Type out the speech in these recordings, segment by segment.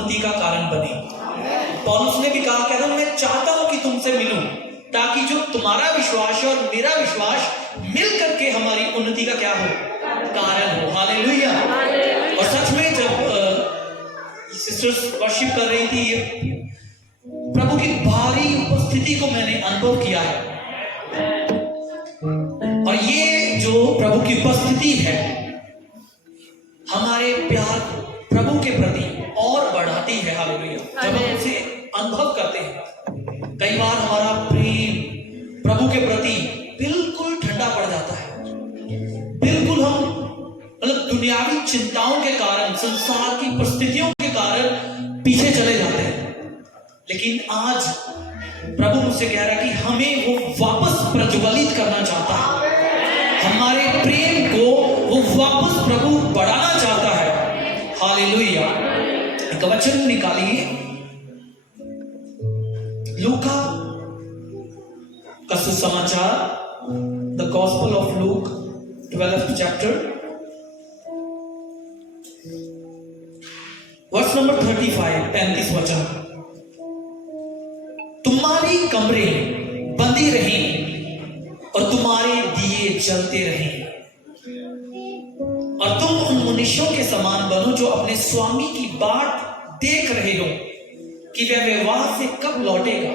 उन्नति का कारण बने। पौलुस ने भी कहा, कहता हूं मैं चाहता हूं कि तुमसे मिलूं, ताकि जो तुम्हारा विश्वास और मेरा विश्वास मिल करके हमारी उन्नति का क्या हो, कारण हो। हालेलुया। और सच में जब सिस्टर्स वर्शिप कर रही थी, ये प्रभु की भारी उपस्थिति को मैंने अनुभव किया है। और ये जो प्रभु की उपस्थिति है हमारे प्यार को प्रभु के प्रति और बढ़ाती है। हालेलुया। जब हम उसे अनुभव करते हैं, कई बार हमारा प्रेम प्रभु के प्रति बिल्कुल ठंडा पड़ जाता है। बिल्कुल हम मतलब दुनियावी चिंताओं के कारण, संसार की परिस्थितियों के कारण पीछे चले जाते हैं। लेकिन आज प्रभु मुझसे कह रहा है कि हमें वो वापस प्रज्वलित करना चाहता है, हमारे प्रेम को वो वापस प्रभु बढ़ाना चाहता है। हालेलुया। एक वचन निकालिए, लूका का सुसमाचार, the gospel of Luke 12th chapter, verse number 35, 35 वचन। तुम्हारी कमरें बंदी रहें और तुम्हारे दिए जलते रहें, और तुम उन मनुष्यों के समान बनो जो अपने स्वामी की बाट देख रहे हो कि वह विवाह से कब लौटेगा,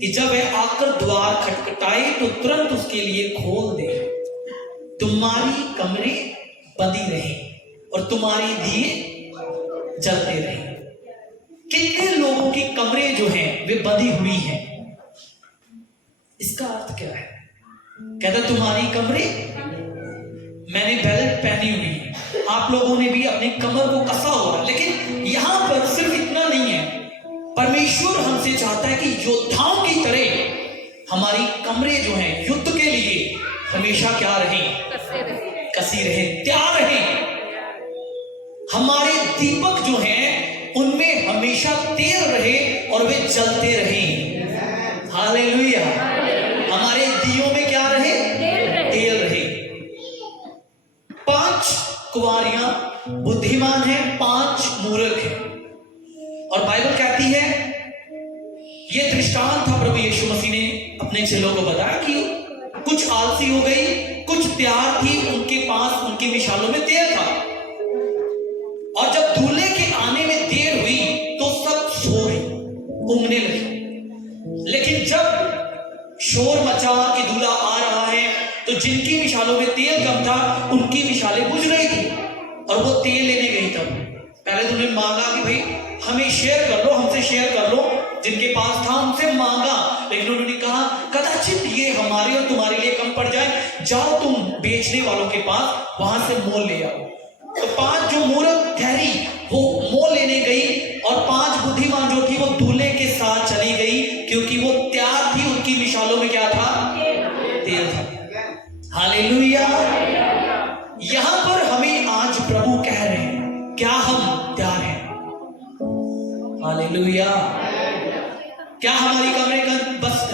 कि जब वह आकर द्वार खटखटाए तो तुरंत उसके लिए खोल दे। तुम्हारी कमरें बंदी रहें और तुम्हारी दिए जलते रहें। कितने लोगों की कमरें जो हैं वे बंधी हुई हैं? इसका अर्थ क्या है? कहता तुम्हारी कमरें, मैंने बेल्ट पहनी हुई है, आप लोगों ने भी अपनी कमर को कसा होगा। लेकिन यहां पर सिर्फ इतना नहीं है, परमेश्वर हमसे चाहता है कि योद्धाओं की तरह हमारी कमरें जो हैं युद्ध के लिए हमेशा क्या रहें, कसी रहें, तैयार रहें। हमारे दीपक जो हैं उनमें हमेशा तेल रहे और वे जलते रहें। हालेलुया। हमारे दियों में क्या रहे, तेल रहे। 5 कुंवारियां बुद्धिमान हैं, 5 मूर्ख हैं। और बाइबल कहती है, यह दृष्टांत था प्रभु यीशु मसीह ने अपने चेलों को बताया कि कुछ आलसी हो गई, कुछ तैयार थी, उनके पास उनकी मिशालों में तेल था, और जब दूल्हे के आने में देर हुई तो सब सो गई, ऊँघने लगी। लेकिन जब शोर मचा कि दूल्हा आ रहा है, तो जिनकी मिशालों में तेल कम था उनकी मिशालें बुझ रही थी, और वो तेल लेने गई। तब पहले तो उन्होंने मांगा कि भाई हमें शेयर कर लो, हमसे शेयर कर लो, जिनके पास था उनसे मांगा। लेकिन उन्होंने कहा कदाचित ये हमारे और तुम्हारे लिए कम पड़ जाए, जाओ तुम बेचने वालों के पास, वहां से मोल ले आओ। तो 5 जो मूर्ख ठहरी वो मोल लेने गई, और 5 बुद्धिमान जो थी वो दूल्हे के साथ चली गई, क्योंकि वो तैयार थी, उनकी मिशालों में क्या था, तेल था। हालेलुया। यहां पर हमें आज प्रभु कह रहे हैं, क्या हम तैयार हैं? हालेलुया। क्या हमारी कमरें बस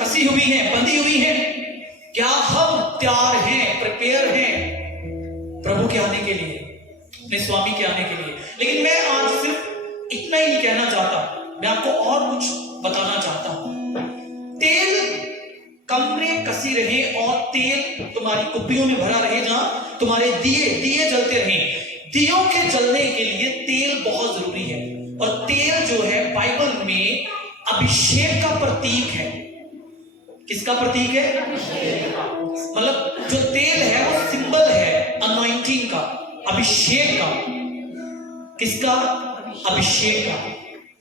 कसी हुई हैं, बंधी हुई हैं? क्या हम तैयार हैं, प्रिपेयर हैं प्रभु के आने के लिए, अपने स्वामी के आने के लिए? लेकिन मैं आज सिर्फ इतना ही कहना चाहता हूं, मैं आपको और कुछ बताना चाहता हूं। तेल, कमरें कसी रहे और तेल तुम्हारी कुप्पियों में भरा रहे, जहां तुम्हारे दिए जलते रहे। दियों के जलने के लिए तेल बहुत जरूरी है, और तेल जो है बाइबल में अभिषेक का प्रतीक है। किसका प्रतीक है? मतलब जो तेल है वो सिंबल है अनॉइंटिंग का, अभिषेक का। किसका? अभिषेक का।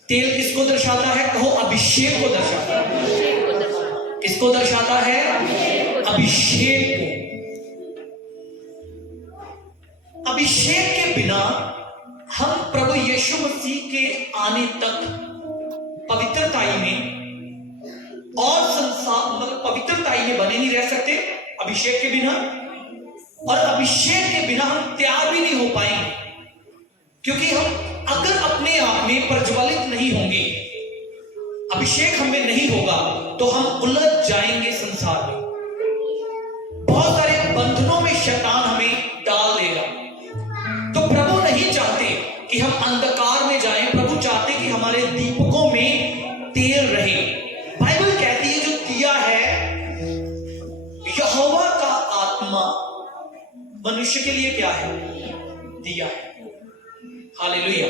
तेल किसको दर्शाता है? कहो, अभिषेक को दर्शाता है। किसको दर्शाता है? अभिषेक को। अभिषेक के बिना हम प्रभु यीशु मसीह के आने तक पवित्रताई में और संसार मतलब पवित्रताई में बने नहीं रह सकते अभिषेक के बिना, और अभिषेक के बिना हम तैयार भी नहीं हो पाएंगे, क्योंकि हम अगर अपने आप में प्रज्वलित नहीं होंगे, अभिषेक हमें नहीं होगा, तो हम उलझ जाएंगे संसार में। बहुत सारे बंधनों में शैतान हमें डाल देगा। तो प्रभु नहीं चाहते कि हम अंधकार में जाएं, प्रभु हमारे दीपकों में तेल रहे। बाइबल कहती है जो दिया है यहोवा का आत्मा मनुष्य के लिए क्या है? दिया है। हालेलुया।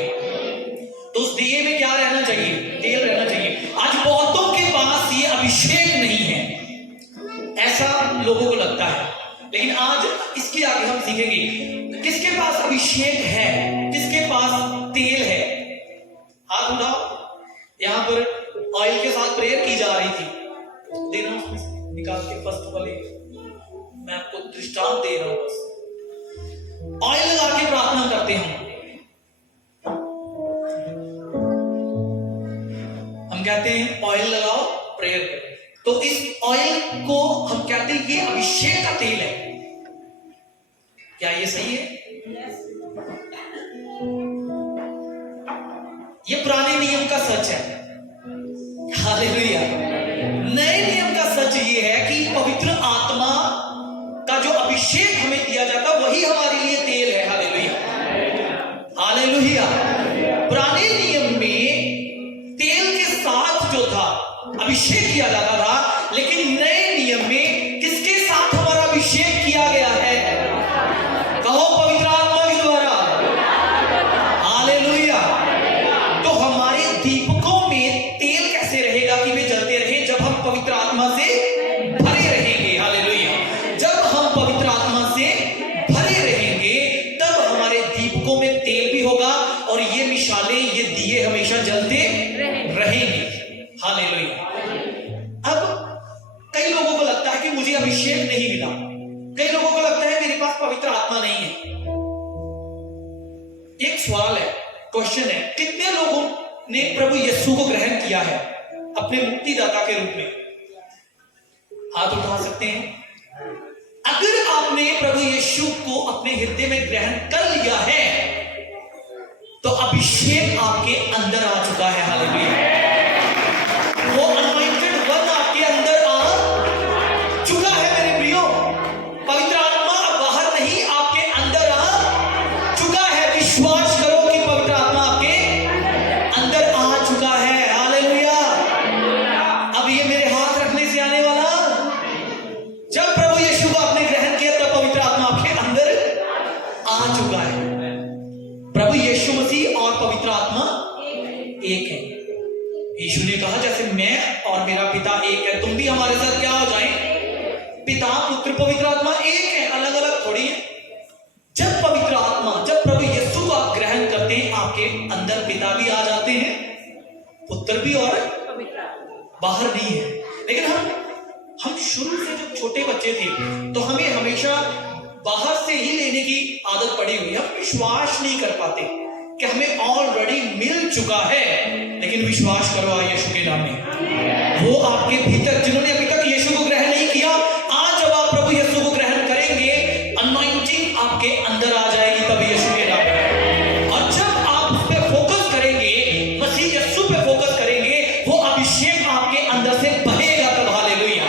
तो उस दिए में क्या रहना चाहिए? तेल रहना चाहिए। आज बहुतों के पास ये अभिषेक नहीं है, ऐसा लोगों को लगता है, लेकिन आज इसके आगे हम सीखेंगे किसके पास अभिषेक है, किसके पास तेल है। हाथ उठाओ। यहां पर ऑयल के साथ प्रेयर की जा रही थी, देना उसमें निकाल के फर्स्ट वाले, मैं आपको दृष्टांत दे रहा हूं। बस ऑयल लगा के प्रार्थना करते हैं। हम कहते हैं ऑयल लगाओ, प्रेयर करो। तो इस ऑयल को हम कहते हैं ये अभिषेक का तेल है। क्या ये सही है? ये पुराने नियम का सच है। हालेलुया। नए नियम का सच ये है कि पवित्र आत्मा का जो अभिषेक हमें दिया जाता वही हमारे लिए तेल है। हालेलुया। हालेलुया। पुराने नियम में तेल के साथ जो था अभिषेक किया जाता था, लेकिन नए नियम में किसके साथ हमारा अभिषेक किया गया है? कहो पवित्र आत्मा के द्वारा। हालेलुया। तो हमारे दीपकों में तेल कैसे रहेगा कि वे जलते रहे? जब हम पवित्र आत्मा से भरे रहेंगे। हालेलुया। जब हम पवित्र आत्मा से भरे रहेंगे तब हमारे दीपकों में तेल भी होगा और ये मिसालें, ये दिए हमेशा जलते रहेंगे। हालेलुया। अब कई लोगों को लगता है कि मुझे अभिषेक नहीं मिला, कई लोगों को लगता है मेरे पास पवित्र आत्मा नहीं है। एक सवाल है, क्वेश्चन है, कितने लोगों ने प्रभु यीशु को ग्रहण किया है अपने मुक्तिदाता के रूप में? हाथ उठा सकते हैं। अगर आपने प्रभु यीशु को अपने हृदय में ग्रहण कर लिया है तो अभिषेक आपके अंदर आ चुका है। हालेलुया। वो अनॉइंटेड वन आपके अंदर आ चुका है मेरे प्रियो। पवित्र आत्मा बाहर नहीं, आपके अंदर आ चुका है। विश्वास करो कि पवित्र आत्मा आपके अंदर आ चुका है। हालेलुया। अब ये मेरे हाथ रखने से आने वाला, जब प्रभु यीशु को आपने ग्रहण किया तब पवित्र आत्मा आपके अंदर आ चुका है। प्रभु यीशु मसीह और पवित्र आत्मा एक है। यीशु ने कहा जैसे मैं और मेरा पिता एक है, तुम भी हमारे साथ क्या हो जाए? पिता, पुत्र, पवित्र आत्मा एक है, अलग अलग थोड़ी है। जब पवित्र आत्मा, जब प्रभु यीशु को आप ग्रहण करते हैं, आपके अंदर पिता भी आ जाते हैं, पुत्र भी, और बाहर नहीं है। लेकिन हम शुरू से जब छोटे बच्चे थे तो हमें हमेशा बाहर से ही लेने की आदत पड़ी हुई। हम विश्वास नहीं कर पाते कि हमें ऑलरेडी मिल चुका है। लेकिन विश्वास करो यीशु के नाम में, वो आपके भीतर, जिन्होंने अभी तक यीशु को ग्रहण नहीं किया, आज जब आप प्रभु यीशु को ग्रहण करेंगे, अनॉइंटिंग आपके अंदर आ जाएगी तब यीशु के नाम में। और जब आप उस पे फोकस करेंगे, मसीह यीशु पे फोकस करेंगे, वो अभिषेक आपके अंदर से बहेगा तब। हालेलुया।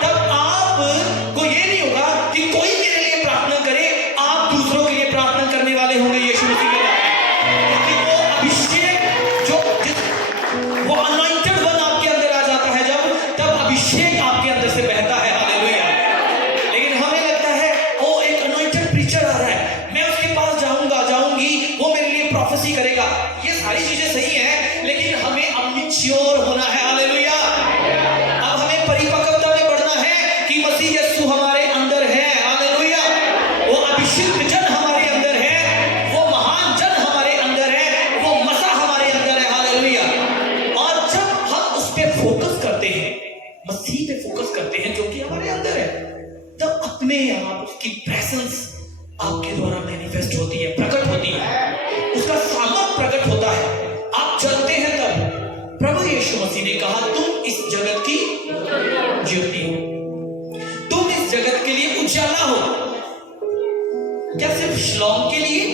तब आपको ये नहीं होगा कि कोई मेरे लिए प्रार्थना करे, आप दूसरों के लिए प्रार्थना करने वाले होंगे यीशु मसीह के नाम में। क्योंकि वो अभिषेक वो अनॉइंटेड वन आपके अंदर आ जाता है जब, तब अभिषेक आपके अंदर से बहता है। हालेलुया। लेकिन हमें लगता है ओ एक अनॉइंटेड प्रीचर आ रहा है, मैं उसके पास जाऊंगी, वो मेरे लिए प्रोफेसी करेगा। ये सारी चीजें सही हैं, लेकिन हमें अब मैच्योर होना है। हालेलुया। अब हमें परिपक्वता में बढ़ना है कि मसीह यीशु हमारे अंदर है। हालेलुया। वो अभिषिक्त जन हमारे अंदर है, वो महान जन हमारे अंदर है, वो मसा हमारे अंदर है। हालेलुया। और जब हम उस पे फोकस करते हैं, मसीह पे फोकस करते हैं जो कि हमारे अंदर है, तब अपने आप उसकी प्रेजेंस आपके द्वारा मैनिफेस्ट होती है, प्रकट होती है, उसका सामर्थ प्रकट होता है। आप चलते हैं तब। प्रभु यीशु मसीह ने कहा तुम इस जगत की ज्योति हो, तुम इस जगत के लिए उजाला हो। क्या सिर्फ शिलोंग के लिए,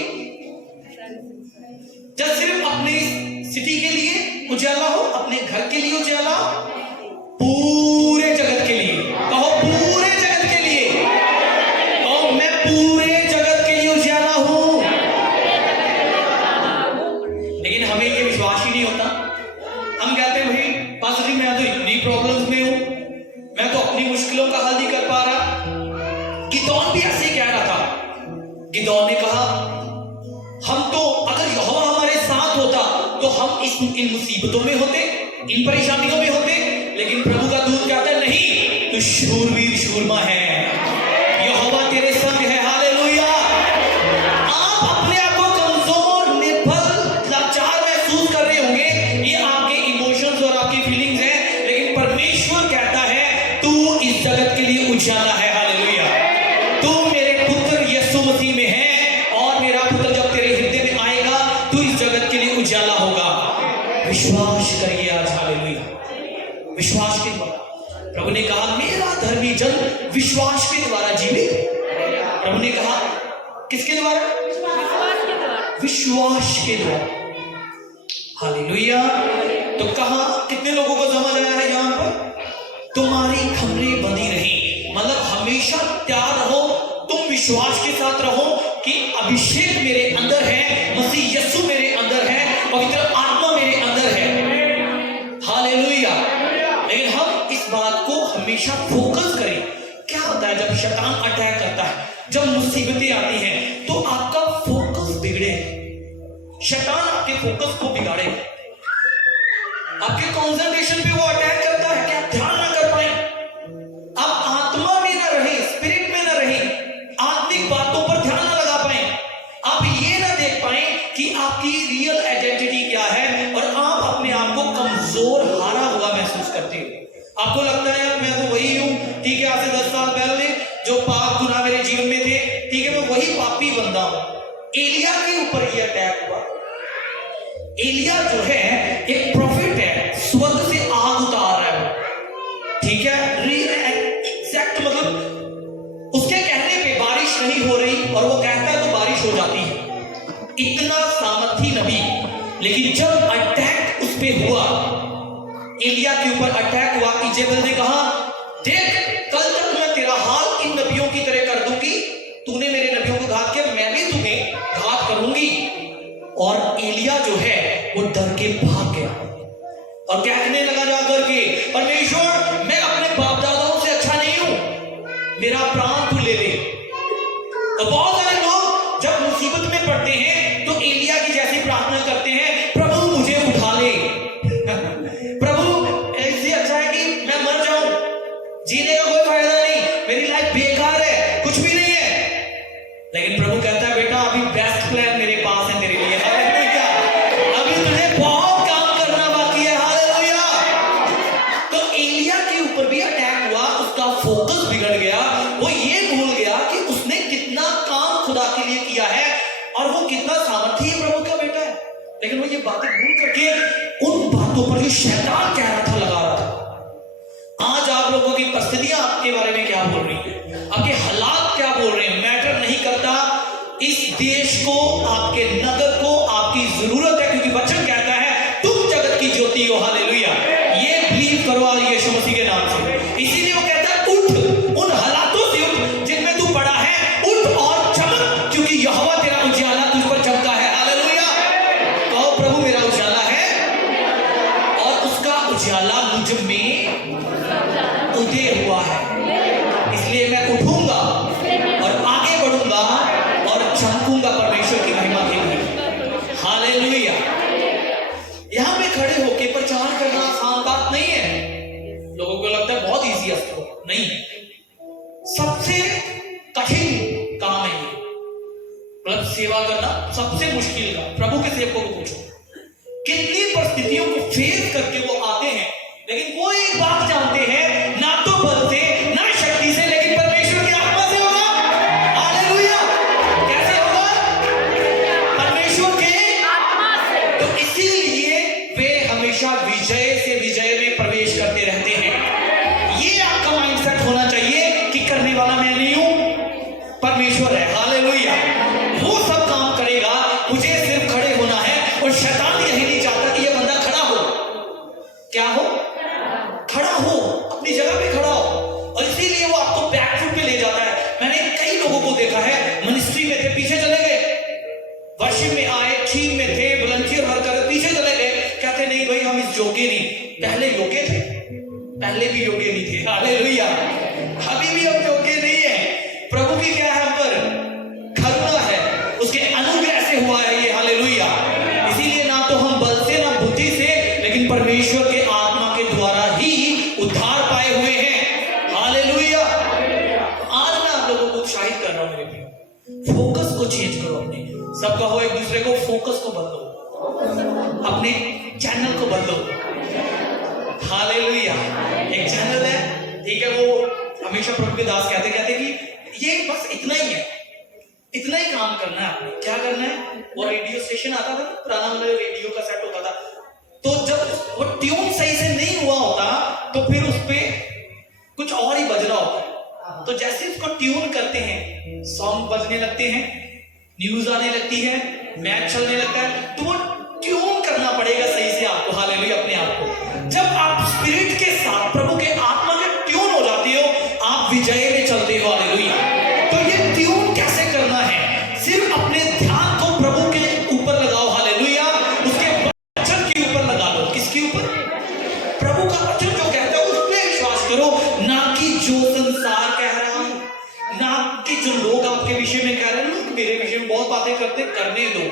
क्या सिर्फ अपने सिटी के लिए उजाला हो, अपने घर के लिए उजाला हो? पूरे जगत के लिए। कहो पूरे जगत के लिए। कहो मैं पूरे जगत के लिए उजाला हूं। लेकिन हमें ये विश्वास ही नहीं होता। हम कहते हैं भाई पास्टर जी मैं तो इतनी प्रॉब्लम्स में हूं, मैं तो अपनी मुश्किलों का हल नहीं कर पा रहा। गिदोन भी ऐसे ही कह रहा था। गिदोन ने कहा हम तो अगर यहोवा हमारे साथ होता तो हम इन मुसीबतों में होते, इन परेशानियों में होते, लेकिन प्रभु का दूत कहता है नहीं, तू शूरवीर शूरमा है, यहोवा तेरे संग है। हालेलुया। आप अपने आप को कमजोर, निर्बल, लाचार महसूस कर रहे होंगे, ये आपके इमोशंस और आपकी फीलिंग्स हैं, लेकिन परमेश्वर कहता है तू इस जगत के लिए उजाला है। हालेलुया। तू मेरे पुत्र यीशु मसीह में है, और मेरा पुत्र जब तेरे हृदय में आएगा तू इस जगत के लिए उजाला होगा। विश्वास करिए आज। हालेलुया। विश्वास के द्वारा प्रभु ने कहा मेरा धर्मी जन विश्वास के द्वारा जीवित। प्रभु ने कहा किसके द्वारा? विश्वास के द्वारा। हालेलुया। तो कहा कितने लोगों को समझ आया है यहां पर? तुम्हारी खबरें बनी रही, मतलब हमेशा तैयार रहो, तुम विश्वास के साथ रहो कि अभिषेक मेरे अंदर है, मसीह यीशु मेरे अंदर है, पवित्र आत्मा मेरे अंदर है। हालेलुया। लेकिन हम इस बात को हमेशा फोकस करें। क्या होता है जब शैतान अटैक करता है, जब मुसीबतें आती हैं, तो आपका फोकस बिगड़े, शैतान आपके फोकस को बिगाड़े, आपके कंसंट्रेशन पे वो अटैक करता है कि आप ध्यान ना कर पाए, आप आत्मा में ना रहे, स्पिरिट में ना रहे, आत्मिक बातों पर ध्यान ना लगा पाए, आप ये ना देख पाए कि आपकी रियल आइडेंटिटी क्या है, और आप अपने आप को कमजोर, हारा हुआ महसूस करते हो। आपको लगता है यार मैं तो वही हूं, ठीक है, आज से 10 साल पहले जो पाप गुनाह मेरे जीवन में थे, ठीक है, मैं वही पापी बंदा हूं। एलिया के ऊपर ये अटैक हुआ। एलिया जो है एक प्रॉफिट है, स्वर्ग से आग उतार रहा है, ठीक है, एग्जैक्ट, मतलब उसके कहने पे बारिश नहीं हो रही और वो कहता है तो बारिश हो जाती है। इतना सामर्थी नबी, लेकिन जब अटैक उस पे हुआ, एलिया के ऊपर अटैक हुआ, इजेबेल ने कहा देख कल तक मैं तेरा हाल इन नबियों की तरह कर दूंगी, तूने मेरे नबियों को घात किया, मैं भी तुम्हें घात करूंगी। और एलिया जो है वो डर के भाग गया और कहने लगा जाकर के परमेश्वर मैं अपने बाप दादाओं से अच्छा नहीं हूं, मेरा प्राण तू ले ले। तो बहुत सारे लोग जब मुसीबत में पड़ते हैं तो एलिया की जैसी प्रार्थना करते हैं, प्रभु मुझे उठा ले, प्रभु ऐसे अच्छा है कि मैं मर जाऊं, जीने का कोई फायदा नहीं, मेरी लाइफ बेकार है, कुछ भी नहीं है। लेकिन प्रभु कहता है बेटा अभी बेस्ट प्लान मेरे पास है तेरे लिए। हालेलुया। अभी तुझे बहुत काम करना बाकी है। हालेलुया। तो एलिया के ऊपर भी अटैक हुआ, उसका फोकस बिगड़ गया, वो ये भूल गया कि उसने कितना काम खुदा के लिए किया है और वो कितना सामर्थी प्रभु का बेटा है। लेकिन वो ये बातें भूल करके उन बातों पर जो शैतान कह रहा था लगा रहा था। आज आप लोगों की परिस्थितियां आपके बारे में क्या बोल रही है, आपके हालात क्या बोल रहे हैं, मैटर नहीं करता। इस देश को, आपके नगर को आपकी जरूरत है, क्योंकि वचन कहता है तुम जगत की ज्योति हो। हालेलुया। ये बिलीव करो आज यीशु मसीह के नाम से। इसीलिए वो कहता है उठ, उन हालातों से उठ जिनमें तू पड़ा है, उठ और चमक, क्योंकि यहोवा तेरा उजाला तुझ पर चमका है। हालेलुया। कहो प्रभु मेरा उजाला है और उसका उजाला मुझ में उदय हुआ है, इसलिए मैं उठूंगा और आगे बढ़ूंगा और चमकूंगा परमेश्वर की महिमा के लिए। हालेलुया। यहां पे खड़े होकर प्रचार करना आसान बात नहीं है। लोगों को लगता है बहुत इजी है, नहीं, सबसे कठिन काम है ये, मतलब सेवा करना सबसे मुश्किल का। प्रभु के सेवकों को पूछो कितनी परिस्थितियों को फेस करके वो आते हैं, लेकिन वो एक बात जानते हैं, ना तो बल से ना शक्ति से, लेकिन परमेश्वर की आत्मा से होगा। हालेलुया। कैसे होगा? परमेश्वर के आत्मा से। तो इसीलिए वे हमेशा विजय से विजय में प्रवेश करते रहते हैं। ये आपका माइंडसेट होना चाहिए कि करने वाला मैं नहीं हूं, परमेश्वर है। हालेलुया। वो सब काम करेगा, मुझे सिर्फ खड़े होना है। और शैतान यही नहीं चाहता कि ये बंदा खड़ा हो। क्या हो? खड़ा हो, अपनी जगह पे खड़ा हो। और इसीलिए वो आपको बैकफुट पे ले जाता है। मैंने कई लोगों को देखा है, मिनिस्ट्री में थे, पीछे चले गए, वर्शिप में आए, टीम में थे, वॉलंटियर वर्कर, पीछे चले गए, कहते नहीं भाई हम इस योग्य नहीं, पहले योग्य थे, पहले भी योग्य नहीं थे, हालेलुया। अभी भी हम योग्य नहीं है। प्रभु की क्या है हम पर करुणा है, उसके अनुग्रह से हुआ है ये, हालेलुया। इसीलिए ना तो हम बल से ना बुद्धि से, लेकिन परमेश्वर के आत्मा के द्वारा ही उद्धार पाए हुए हैं, हालेलुया। आज मैं आप लोगों को उत्साहित कर रहा हूं मेरे भाई, फोकस को चेंज करो अपने, सब कहो एक दूसरे को, फोकस को बदलो, अपने चैनल को बदलो, हालेलुया। एक चैनल है, ठीक है, वो हमेशा प्रभु के दास कहते कि ये बस इतना ही है, इतना ही काम करना है आपने। क्या करना है? वो रेडियो स्टेशन आता था ना, पुराना वाला रेडियो का सेट होता था, तो जब वो ट्यून सही से नहीं हुआ होता तो फिर उस पे कुछ और ही बज रहा होता है। तो जैसे उसको ट्यून करते हैं, सॉन्ग बजने लगते हैं, न्यूज आने लगती है, मैच चलने लगता है, तो वो ट्यून करना पड़ेगा सही से आपको, हालेलुया, अपने आप को। जब आप स्पिरिट के साथ प्रभु के आत्मा के ट्यून हो जाते हो, आप विजय में चलते हो, हालेलुया। तो ये ट्यून कैसे करना है? सिर्फ अपने ध्यान को प्रभु के ऊपर लगाओ, हालेलुया, उसके वचन के ऊपर लगा लो। किसके ऊपर? प्रभु का वचन जो कहता है उस पर विश्वास करो, ना कि जो संसार कह रहा है, ना कि जो लोग आपके विषय में कह रहे हैं। लोग मेरे विषय में बहुत बातें करते, करने दो,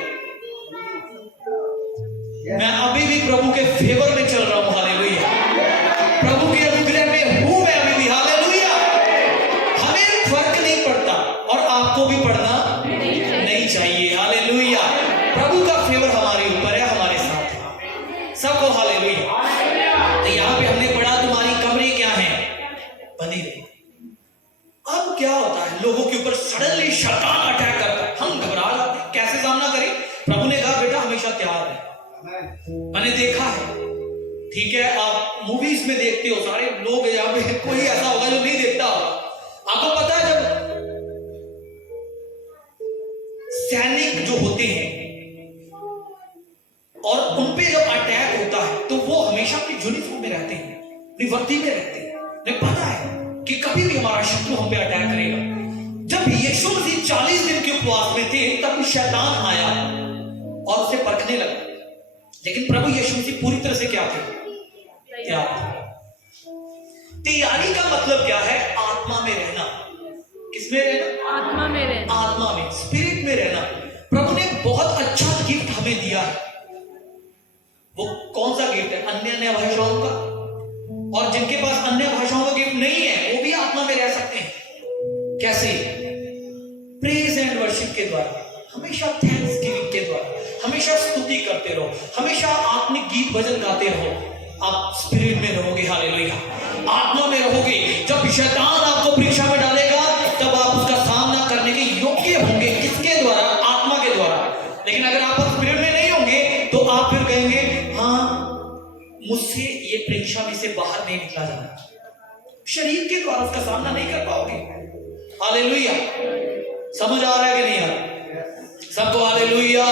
मैं अभी भी प्रभु के फेवर में चल रहा हूं, हालेलुया, प्रभु के अनुग्रह में हूं मैं अभी भी, हालेलुया। हमें फर्क नहीं पड़ता और आपको भी पड़ना नहीं चाहिए, हालेलुया। प्रभु का फेवर हमारे ऊपर है, हमारे साथ है, सबको हालेलुया। तो यहां पे हमने पढ़ा तुम्हारी कमरे क्या है? बनी रही। अब क्या होता है, लोगों के ऊपर सडनली शैतान अटैक करता है, हम घबरा जाते हैं, कैसे सामना करें? प्रभु ने कहा बेटा हमेशा तैयार है। मैंने देखा है, ठीक है, आप मूवीज में देखते हो, सारे लोग यहाँ पे, कोई ऐसा होगा जो नहीं देखता होगा। आपको पता है जब सैनिक जो होते हैं और उनपे जब अटैक होता है तो वो हमेशा अपनी यूनिफॉर्म में रहते हैं, अपनी वर्दी में रहते हैं। उन्हें पता है कि कभी भी हमारा शत्रु हम पे अटैक करेगा। जब यीशु मसीह 40 दिन के उपवास में थे तब शैतान आया और उसे परखने लगा, लेकिन प्रभु यीशु मसीह पूरी तरह से क्या थे? तैयार थे। तैयारी का मतलब क्या है? आत्मा में रहना। किसमें रहना? आत्मा में रहना, आत्मा में, स्पिरिट में रहना। प्रभु ने बहुत अच्छा गिफ्ट हमें दिया है। वो कौन सा गिफ्ट है? अन्य भाषाओं का। और जिनके पास अन्य भाषाओं का गिफ्ट नहीं है वो भी आत्मा में रह सकते हैं। कैसे? प्रेज एंड वर्शिप के द्वारा, हमेशा थैंक्स गिविंग के द्वारा, हमेशा स्तुति करते रहो, हमेशा आत्मिक गीत भजन गाते रहो। आप स्पिरिट में रहोगे, हालेलुया, आत्मा में रहोगे। जब शैतान आपको परीक्षा में डालेगा तब आप उसका सामना करने के योग्य होंगे। किसके द्वारा? आत्मा के द्वारा। लेकिन अगर आप स्पिरिट में नहीं होंगे तो आप फिर कहेंगे हाँ मुझसे ये परीक्षा में से बाहर नहीं निकला जाना। शरीर के द्वारा उसका सामना नहीं कर पाओगे, हालेलुया। समझ आ रहा है कि नहीं आ रहा? सबको हालेलुया।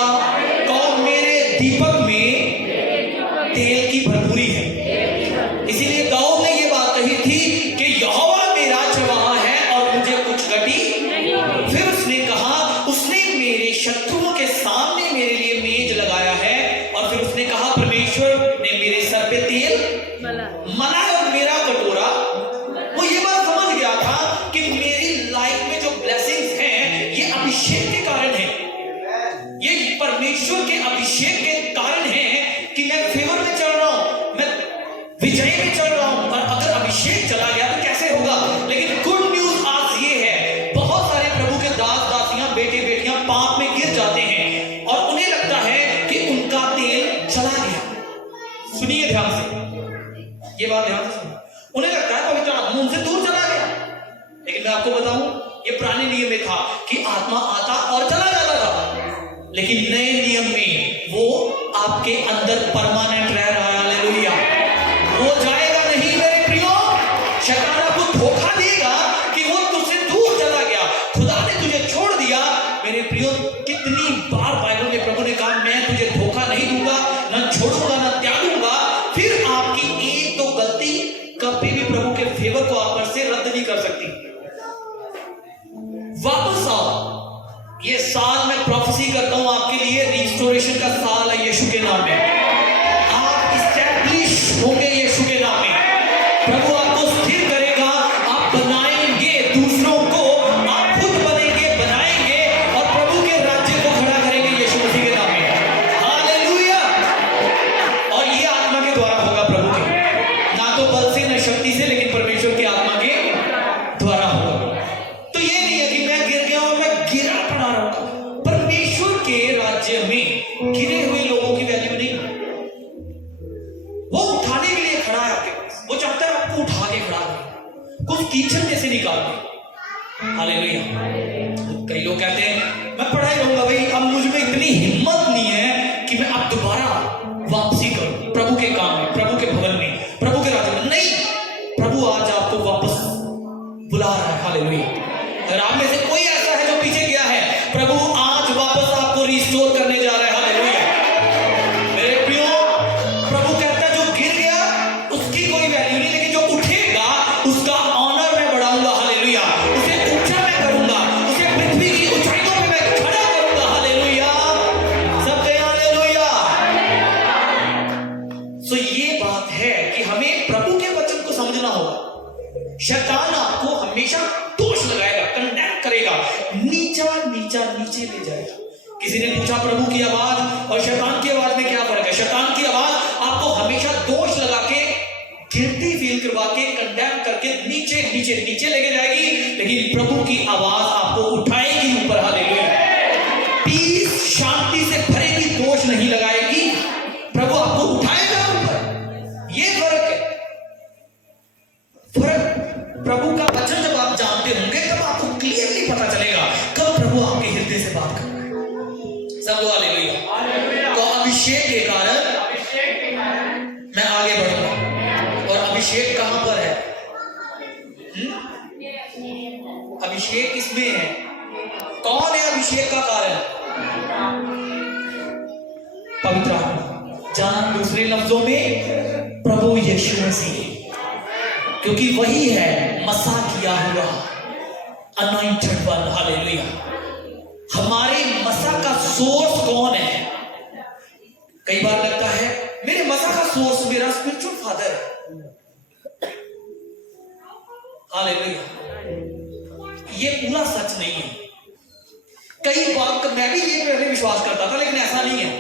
कौन? मेरे दीपक में तेल की भरपूरी है। इसीलिए दाऊद ने ये बात कही थी कि यहोवा मेरा चरवाहा है और मुझे कुछ घटी। फिर उसने कहा उसने मेरे शत्रुओं के सामने मेरे लिए मेज लगाया है। और फिर उसने कहा परमेश्वर ने मेरे सर पे तेल मला है और मेरा कटोरा। वो ये बात समझ गया था कि मेरी लाइफ में जो ब्लेसिंग्स हैं ये अभिषेक के कारण है, ये परमेश्वर के अभिषेक के कारण है कि मैं फेवर में चल रहा हूं, मैं विजय में चल रहा हूं। और अगर अभिषेक चला गया तो कैसे होगा? लेकिन गुड न्यूज आज ये है, बहुत सारे प्रभु के दास दासियां, बेटे बेटियां पाप में गिर जाते हैं और उन्हें लगता है कि उनका तेल चला गया। सुनिए ध्यान से, ये बात ध्यान से सुनिए। उन्हें लगता है पवित्र आत्मा उनसे दूर चला गया, लेकिन मैं आपको बताऊं ये पुराने नियम में था कि आत्मा आता और चला जाता था, लेकिन नए नियम में वो आपके अंदर परमानेंट रह रहा है, हालेलुया। वो जाएगा नहीं मेरे प्रियो। शैतान आपको धोखा देगा कि वो तुझसे दूर चला गया, खुदा ने तुझे छोड़ दिया। मेरे प्रियो, कितनी बार बाइबल में प्रभु ने कहा मैं तुझे धोखा नहीं दूंगा, न छोड़ूंगा न त्यागूंगा। फिर आपकी एक दो गलती कभी भी प्रभु के फेवर को आप पर से रद्द नहीं कर सकती। वापस आओ। ये साल मैं प्रोफेसी करता हूं आपके लिए, रिस्टोरेशन का साल है यीशु के नाम में। आप इस कीचड़ में से निकाल दे। हालेलुया। कई लोग कहते हैं मैं पढ़ा ही रहूंगा भाई, अब मुझ में इतनी हिम्मत नहीं है कि मैं अब दोबारा वापसी करूं प्रभु के काम में, प्रभु के भवन में, प्रभु के राज्य में। नहीं, प्रभु आज आपको वापस बुला रहा है। हालेलुया। अगर आप में से कोई ऐसा है जो पीछे गया है, प्रभु आज वापस आपको रिस्टोर करने जा रहा है। हालेलुया। मेरे प्रियो, प्रभु कहता है जो गिर गया उसकी कोई वैल्यू नहीं, लेकिन जो उठेगा उसका ऑनर मैं बढ़ाऊंगा। हालेलुया। उसे ऊंचा मैं करूंगा, उसे पृथ्वी की ऊंचाइयों पे मैं खड़ा करूंगा। हालेलुया। सब कहें हालेलुया। सो ये बात है कि हमें प्रभु के वचन को समझना होगा। शैतान आपको हमेशा दोष लगाएगा, कंडेम करेगा, नीचा नीचा नीचे ले जाएगा। किसी ने पूछा प्रभु की आवाज और शैतान की आवाज में क्या फर्क है? शैतान की आवाज आपको हमेशा दोष लगा के, गिल्टी फील करवा के, कंडेम करके नीचे नीचे नीचे लेके जाएगी, लेकिन प्रभु की आवाज आपको उठाएगी ऊपर। हालेलुया। पीस, शांति से भरेगी, दोष नहीं लगाएगी, प्रभु आपको उठाएगा ऊपर। ये फर्क है। फर्क प्रभु का वचन जब आप जानते होंगे तब आपको क्लियरली पता चलेगा कब प्रभु आपके हृदय से बात कर रहा है। सब लोग हालेलुया। तो अभिषेक के कारण मैं आगे बढ़ूंगा। और अभिषेक कहां पर है? अभिषेक किसमें है? कौन है अभिषेक का कारण? पवित्र आत्मा। जान दूसरे लफ्जों में प्रभु यीशु मसीह, क्योंकि वही है मसा किया हुआ अनॉइंटेड वन। हालेलुया। हमारे मसा का सोर्स कौन है? कई बार लगता है मेरे मसा का सोर्स मेरा स्पिरिचुअल फादर है। हालेलुया। ये पूरा सच नहीं है। कई बार मैं भी ये पहले विश्वास करता था, लेकिन ऐसा नहीं है।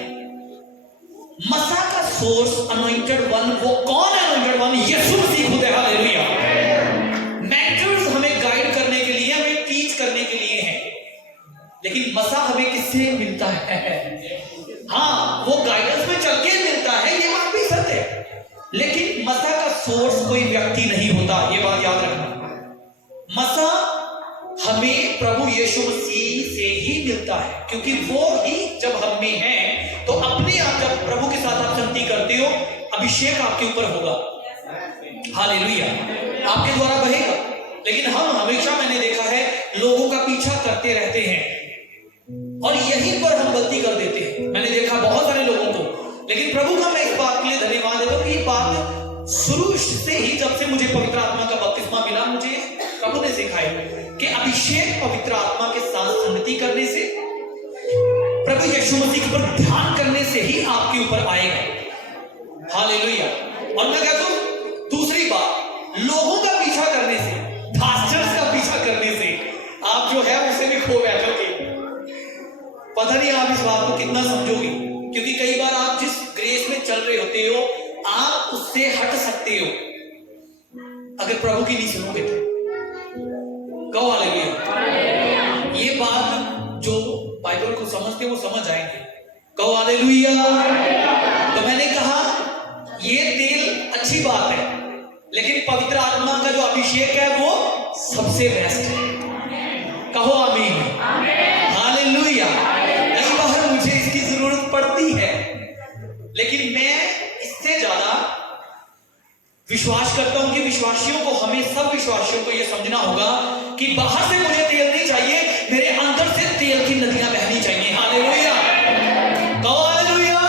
मसा का सोर्स अनॉइंटेड वन, वो कौन है अनॉइंटेड वन? यीशु मसीह खुद है। हालेलुया। मेंटर्स हमें गाइड करने के लिए, हमें टीच करने के लिए हैं, लेकिन मसा हमें किससे मिलता है? हाँ, वो गाइडेंस में चल के मिलता है, ये बात भी सत्य है, लेकिन मसा का सोर्स कोई व्यक्ति नहीं होता। ये बात याद रखना। मसा हमें प्रभु यीशु मसीह से ही मिलता है, क्योंकि वो ही जब हम में है तो अपने आप जब प्रभु के साथ आप संगति करते हो, अभिषेक आपके ऊपर होगा। हालेलुया। आपके द्वारा बहेगा। लेकिन हम हमेशा, मैंने देखा है, लोगों का पीछा करते रहते हैं और यहीं पर हम गलती कर देते हैं। मैंने देखा बहुत सारे लोगों को, लेकिन प्रभु का मैं इस बात के लिए धन्यवाद देता हूं कि ये बात शुरू से ही, जब से मुझे पवित्र आत्मा का बपतिस्मा मिला, मुझे प्रभु ने सिखाया कि अभिषेक पवित्र आत्मा के साथ संगति करने से, प्रभु यीशु मसीह के ऊपर ध्यान करने से ही आपके ऊपर आएगा। हालेलुया। और मैं कहता हूं दूसरी बात, लोगों का पीछा करने से, पास्टर्स का पीछा करने से आप जो है उसे भी खो बैठोगे। पता नहीं आप इस बात को कितना समझोगे, क्योंकि कई बार आप जिस ग्रेस में चल रहे होते हो, आप उससे हट सकते हो अगर प्रभु की नहीं सुनोगे तो। कहो हालेलुया। ये बात जो बाइबल को समझते वो समझ आएंगे। कहो हालेलुया। तो मैंने कहा ये तेल अच्छी बात है, लेकिन पवित्र आत्मा का जो अभिषेक है वो सबसे बेस्ट है। कहो आमीन। हालेलुया। कई बार मुझे इसकी जरूरत पड़ती है, लेकिन मैं इससे ज्यादा विश्वास करता हूं कि विश्वासियों को, हमें सब विश्वासियों को यह समझना होगा कि बाहर से मुझे तेल नहीं चाहिए, मेरे अंदर से तेल की नदियां बहनी चाहिए। हालेलुया। कहो हालेलुया।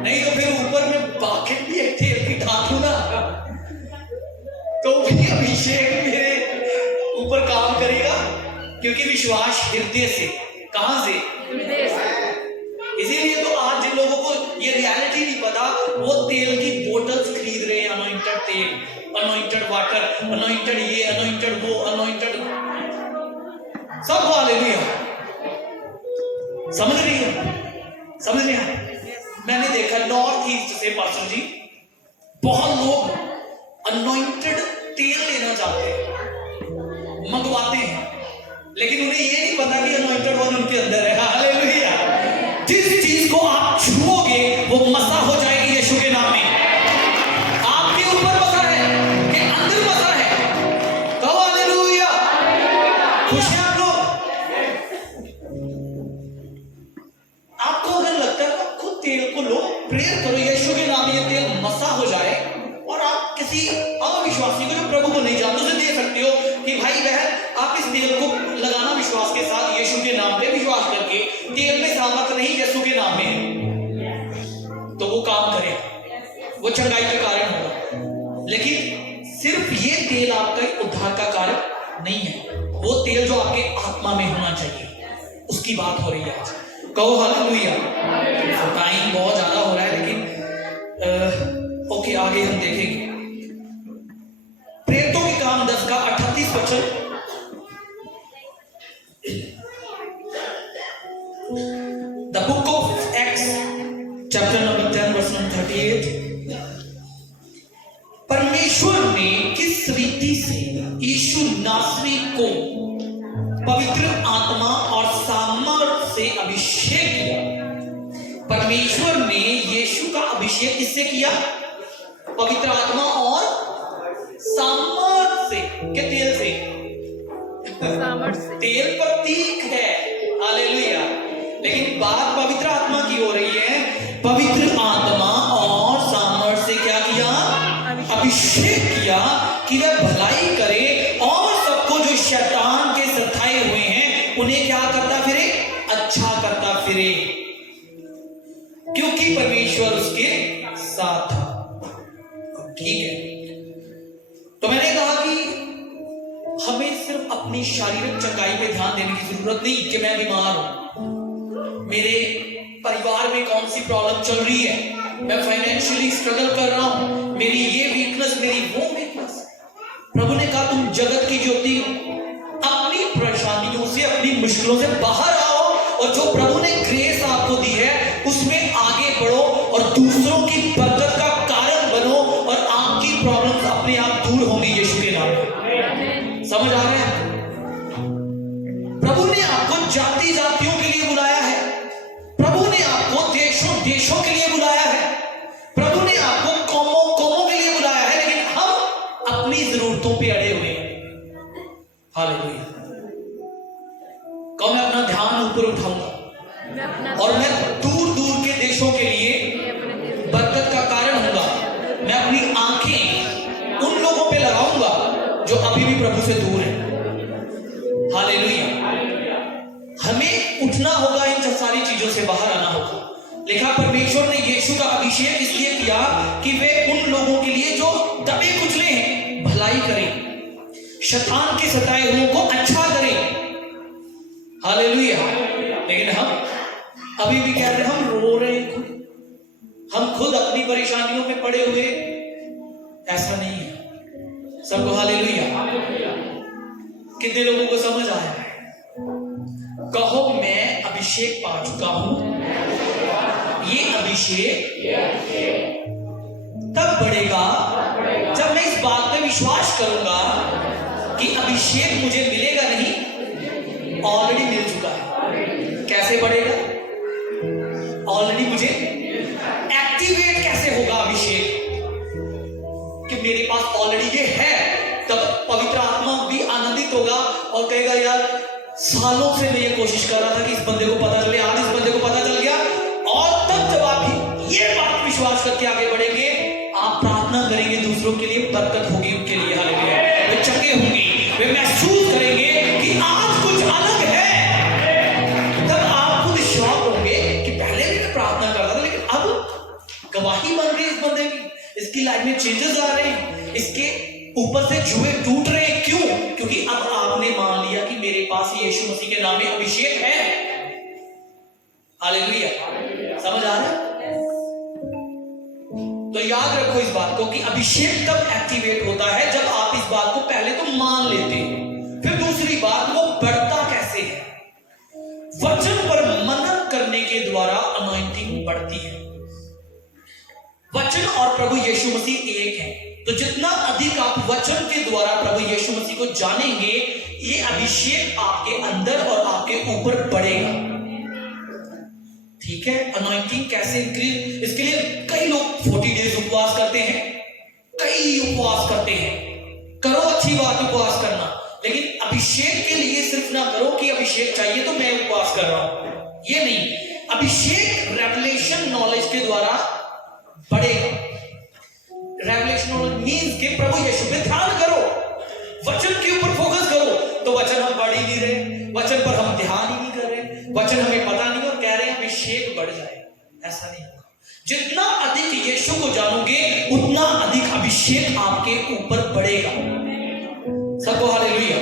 नहीं तो फिर ऊपर में बाकी भी एक तेल की ढांकू ना, तो भी अभिषेक मेरे ऊपर काम करेगा, क्योंकि विश्वास हृदय से। कहां से? हृदय से। इसीलिए तो आज जिन लोगों को ये रियलिटी नहीं पता, वो तेल की बोतल्स खरीद रहे हैं, अनॉइंटेड तेल, अनॉइंटेड वाटर, अनॉइंटेड ये, अनॉइंटेड वो, अनॉइंटेड सब। हालेलुया। समझ रही है? समझ रहे हैं? मैंने देखा नॉर्थ ईस्ट से पास्टर जी, बहुत लोग अनॉइंटेड तेल लेना चाहते हैं, मंगवाते हैं, लेकिन उन्हें ये नहीं पता कि अनॉइंटेड वन उनके अंदर है। हालेलुया। जिस चीज को आप छुओगे वो मसा हो जाएगी यीशु के नाम में। आपके ऊपर मसा है, के अंदर मसा है, के नाम में ये तेल मसा हो जाए और आप किसी अविश्वासी को जो प्रभु को नहीं जानते उसे दे सकते हो कि भाई बहन आप इस तेल को लगाना विश्वास के साथ, यीशु के नाम पे विश्वास करके। तेल में सामर्थ नहीं यीशु के नाम में है, तो वो काम करे, वो चंगाई का कारण होगा। लेकिन सिर्फ ये तेल आपका उद्धार का कारण नहीं है, वो तेल जो आपके आत्मा में होना चाहिए, उसकी बात हो रही है आज। कहो हालेलुया। टाइम बहुत ज्यादा हो रहा है, लेकिन ओके, आगे हम देखेंगे। प्रेरितों के काम 10 का 38 वचन। The book of Acts chapter number 10 verse number 38। परमेश्वर ने किस रीति से यीशु नासरी को पवित्र आत्मा और सामर्थ से अभिषेक किया। परमेश्वर ने यीशु का अभिषेक किससे किया? पवित्र आत्मा और सामर्थ से। क्या तेल से? तेल प्रतीक है, हालेलुया। लेकिन बात पवित्र आत्मा की हो रही है। पवित्र आत्मा और सामर्थ से क्या किया? अभिषेक किया कि वह भलाई करे और सबको जो शैतान के सताए हुए हैं उन्हें क्या करता फिरे? अच्छा करता फिरे, क्योंकि परमेश्वर उसके साथ था। ठीक है, तो मैंने कहा कि हमें सिर्फ अपनी शारीरिक चंगाई पे ध्यान देने की जरूरत नहीं कि मैं बीमार हूं, मेरे परिवार में कौन सी प्रॉब्लम चल रही है, मैं फाइनेंशियली स्ट्रगल कर रहा हूं, मेरी ये वीकनेस, मेरी वो वीकनेस। प्रभु ने कहा तुम जगत की ज्योति हो, अपनी परेशानियों से, अपनी मुश्किलों से बाहर आओ और जो प्रभु ने ग्रेस आपको दी है उसमें आगे बढ़ो और दूसरों की बरकत का कारण बनो और आपकी प्रॉब्लम्स अपने आप दूर होंगी यीशु के नाम में। समझ आ रहे हैं? प्रभु ने आपको जाति जातियों के लिए बुलाया है, प्रभु ने आपको देशों देशों के लिए बुलाया है, प्रभु ने आपको कौमों कौमों के लिए बुलाया है, लेकिन हम अपनी जरूरतों पे अड़े हुए हैं। हालेलुया। कौन मैं अपना ध्यान ऊपर उठाऊंगा और मैं दूर दूर के देशों के लिए बरकत का कारण होगा। मैं अपनी आंखें उन लोगों पे लगाऊंगा जो अभी भी प्रभु से दूर है। हालेलुया। हमें उठना होगा, इन सारी चीजों से बाहर आना होगा। लिखा परमेश्वर ने यीशु का अभिषेक इसलिए किया कि वे उन लोगों के लिए जो दबे कुचले हैं भलाई करें, शैतान के सताए हुओं को अच्छा करें। हालेलुया। लेकिन हम अभी भी कह रहे हैं, हम रो रहे हैं खुद, हम खुद अपनी परेशानियों में पड़े हुए। ऐसा नहीं है। सबको हालेलुया। कितने लोगों को समझ आया है? कहो मैं अभिषेक पा चुका हूं। ये अभिषेक तब बढ़ेगा जब मैं इस बात पे विश्वास करूंगा कि अभिषेक मुझे मिलेगा नहीं, ऑलरेडी मिल चुका है। कैसे बढ़ेगा? ऑलरेडी मुझे एक्टिवेट कैसे होगा अभिषेक? कि मेरे पास ऑलरेडी ये है। तब पवित्र आत्मा भी आनंदित होगा और कहेगा यार सालों से मैं ये कोशिश कर रहा था कि इस बंदे को पता चले, आज इस बंदे को पता चल गया। और तब जब आप ये बात विश्वास करके आगे बढ़ेंगे, आप प्रार्थना करेंगे दूसरों के लिए, बरकत होगी उनके लिए। हालेलुया। वे चंगे होंगे, वे महसूस करेंगे कि आज कुछ अलग है। तब आप खुद शॉक होंगे कि पहले भी मैं प्रार्थना करता था, लेकिन अब गवाही बन रही है इस बंदे की, इसकी लाइफ में चेंजेस आ रहे हैं, इसके ऊपर से जुए टूट रहे हैं। क्यों? क्योंकि अब आपने मान लिया कि मेरे पास यीशु मसीह के नाम में अभिषेक है। हालेलुया। समझ आ रहा है? तो याद रखो इस बात को कि अभिषेक तब एक्टिवेट होता है जब आप इस बात को पहले तो मान लेते हैं। फिर दूसरी बात, वो बढ़ता कैसे है? वचन पर मनन करने के द्वारा अनॉइंटिंग बढ़ती है। वचन और प्रभु यीशु मसीह एक है, तो जितना अधिक आप वचन के द्वारा प्रभु यीशु मसीह को जानेंगे, ये अभिषेक आपके अंदर और आपके ऊपर बढ़ेगा। ठीक है? अनॉइंटिंग कैसे इंक्रीज? इसके लिए कई लोग 40 डेज उपवास करते हैं, कई उपवास करते हैं। करो, अच्छी बात उपवास करना, लेकिन अभिषेक के लिए सिर्फ ना करो कि अभिषेक चाहिए तो मैं उपवास कर रहा हूं। ये नहीं। अभिषेक रेवलेशन नॉलेज के द्वारा बढ़ेगा। रेवलेशन मीन्स कि प्रभु यीशु पे ध्यान करो, वचन के ऊपर फोकस करो। तो वचन हम बढ़ ही नहीं रहे, वचन पर हम ध्यान ही नहीं कर रहे, वचन हमें पता नहीं और कह रहे हैं अभिषेक बढ़ जाए। ऐसा नहीं होगा। जितना अधिक यीशु को जानोगे उतना अधिक अभिषेक आपके ऊपर बढ़ेगा। सबको हालेलुया।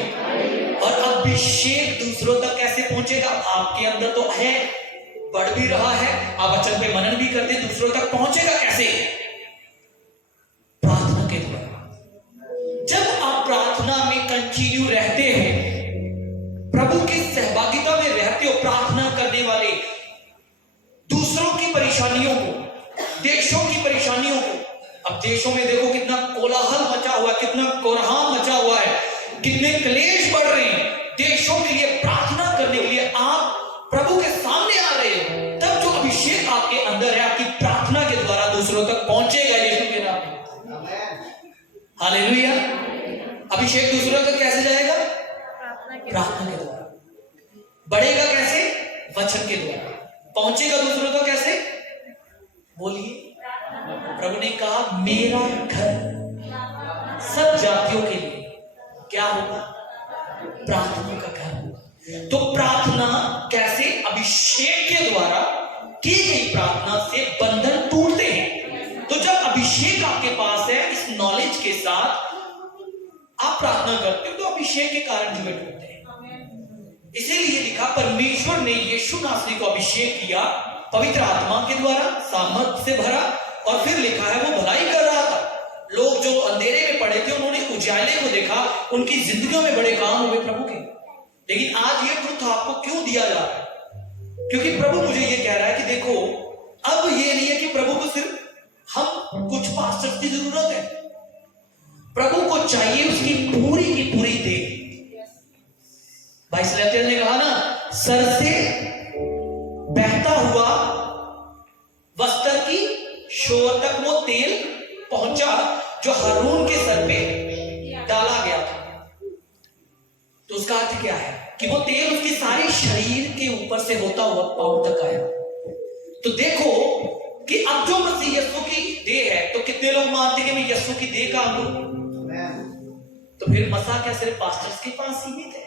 और अभिषेक दूसरों तक कैसे पहुंचेगा? आपके अंदर तो है, बढ़ भी रहा है, आप वचन पे मनन भी करते, दूसरों तक पहुंचेगा कैसे? प्रार्थना के द्वारा। जब आप प्रार्थना में कंटिन्यू रहते हो, प्रभु की सहभागिता में रहते हो, प्रार्थना करने वाले दूसरों की परेशानियों को, देशों की परेशानियों को, अब देशों में देखो कितना कोलाहल मचा हुआ है, कितना कोरहाम मचा हुआ है, कितने क्लेश बढ़ रहे हैं। देशों के लिए प्रार्थना करने के लिए आप प्रभु के सामने आ रहे हो, तब जो अभिषेक आपके अंदर है, आपकी प्रार्थना के द्वारा दूसरों तक पहुंचेगा यीशु के नाम में। हालेलुया। अभिषेक दूसरों तक कैसे जाएगा? प्रार्थना के द्वारा। बढ़ेगा कैसे? वचन के द्वारा। पहुंचेगा दूसरों तक कैसे? बोलिए। प्रभु ने कहा मेरा घर सब जातियों के लिए क्या होगा? प्रार्थना का घर होगा। तो प्रार्थना कैसे? अभिषेक के द्वारा की गई प्रार्थना से बंधन टूटते हैं। तो जब अभिषेक आपके पास है, इस नॉलेज के साथ आप प्रार्थना करते हो, तो अभिषेक के कारण जुए टूटते हैं। इसीलिए लिखा परमेश्वर ने यीशु नासरी को अभिषेक किया पवित्र आत्मा के द्वारा, सामर्थ से भरा, और फिर लिखा है वो भलाई कर रहा था। लोग जो अंधेरे में पड़े थे उन्होंने उजाले को देखा, उनकी जिंदगियों में बड़े काम हुए प्रभु के। लेकिन आज ये ट्रुथ आपको क्यों दिया जा रहा है? क्योंकि प्रभु मुझे ये कह रहा है कि देखो, अब ये नहीं है कि प्रभु को सिर्फ हम कुछ पास्टर की जरूरत है, प्रभु को चाहिए उसकी पूरी की पूरी देह। भाई सलेटियल ने कहा ना, सर से बहता हुआ वस्त्र की शोर तक वो तेल पहुंचा जो हारून के सर पे डाला गया था। तो उसका अर्थ क्या है? कि वो तेल उसके सारे शरीर के ऊपर से होता हुआ पांव तक आया। तो देखो कि अब जो मसीह यीशु की देह है, तो कितने लोग मानते हैं कि मैं यीशु की देह का अंग हूं? तो फिर मसा क्या सिर्फ पास्टर्स के पास सीमित है?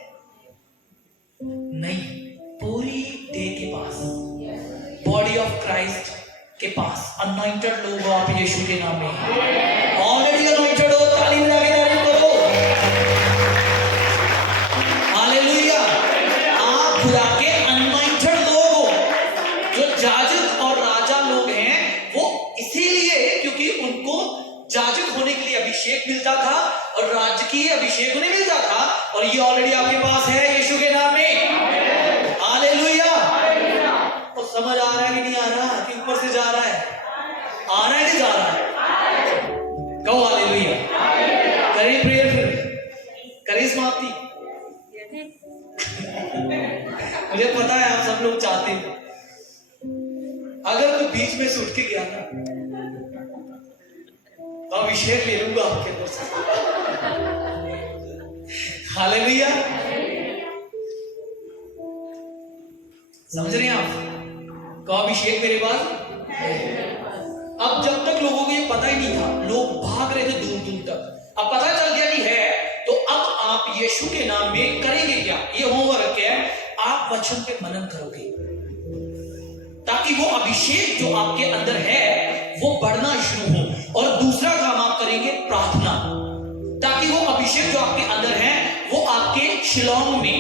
नहीं, पूरी देह के पास, बॉडी ऑफ क्राइस्ट के पास अनॉइंटेड लोग हो आप यीशु के नाम में। ऑलरेडी अनॉइंटेड हो, ताली बजा के तारीफ करो। हालेलुया। आप खुदा के अनॉइंटेड लोग हो। जो जाजक और राजा लोग हैं वो इसीलिए क्योंकि उनको जाजक होने के लिए अभिषेक मिलता था और राजकीय अभिषेक उन्हें मिलता था, और ये ऑलरेडी आपके पास है यीशु के नाम में। हालेलुया। तो समझ आ रहा है कि नहीं आ रहा? कि ऊपर से जा रहा है? आ रहा है कि जा रहा है? कहो हालेलुया। करें प्रेयर, फिर करें समाप्ति। मुझे पता है आप सब लोग चाहते हैं, अगर कोई बीच में से उठ के गया ना तो अभिषेक ले लूंगा आपके अंदर से। हालेलुया। समझ रहे हैं आप? कहो अभिषेक मेरे पास। अब जब तक लोगों को ये पता ही नहीं था, लोग भाग रहे थे दूर दूर तक, अब पता चल गया कि है, तो अब आप यीशु के नाम में करेंगे क्या? ये होमवर्क है, आप वचन पे मनन करोगे ताकि वो अभिषेक जो आपके अंदर है वो बढ़ना शुरू हो। और दूसरा काम आप करेंगे प्रार्थना, ताकि वो अभिषेक जो आपके अंदर है वो आपके शिलोंग में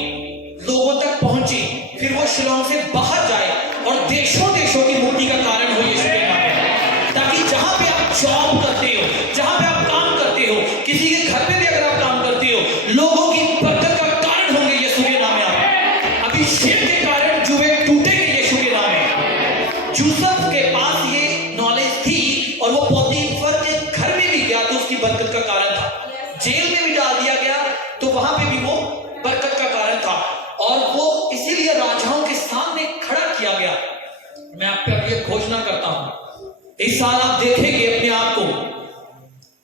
लोगों तक पहुंचे, फिर वो शिलोंग से बाहर जाए और देशों देशों की मुक्ति का कारण हो यीशु के नाम में। ताकि जहां पे आप जॉब करते हो, जहां पे आप काम करते हो, किसी के घर पे भी अगर आप काम करते हो, लोगों की बरकत का कारण होंगे यीशु के नाम में। आप अभिषेक के कारण जुए टूटेंगे यीशु के नाम में। यूसुफ के पास ये नॉलेज थी और वो पोतीफर के घर में भी गया तो उसकी बरकत का कारण था, जेल में भी डाल दिया गया तो वहां पे भी वो बरकत का कारण था, और वो इसीलिए राजाओं के सामने खड़ा किया गया। मैं आप पे अब ये घोषणा करता हूं, इस साल आप देखेंगे अपने आप को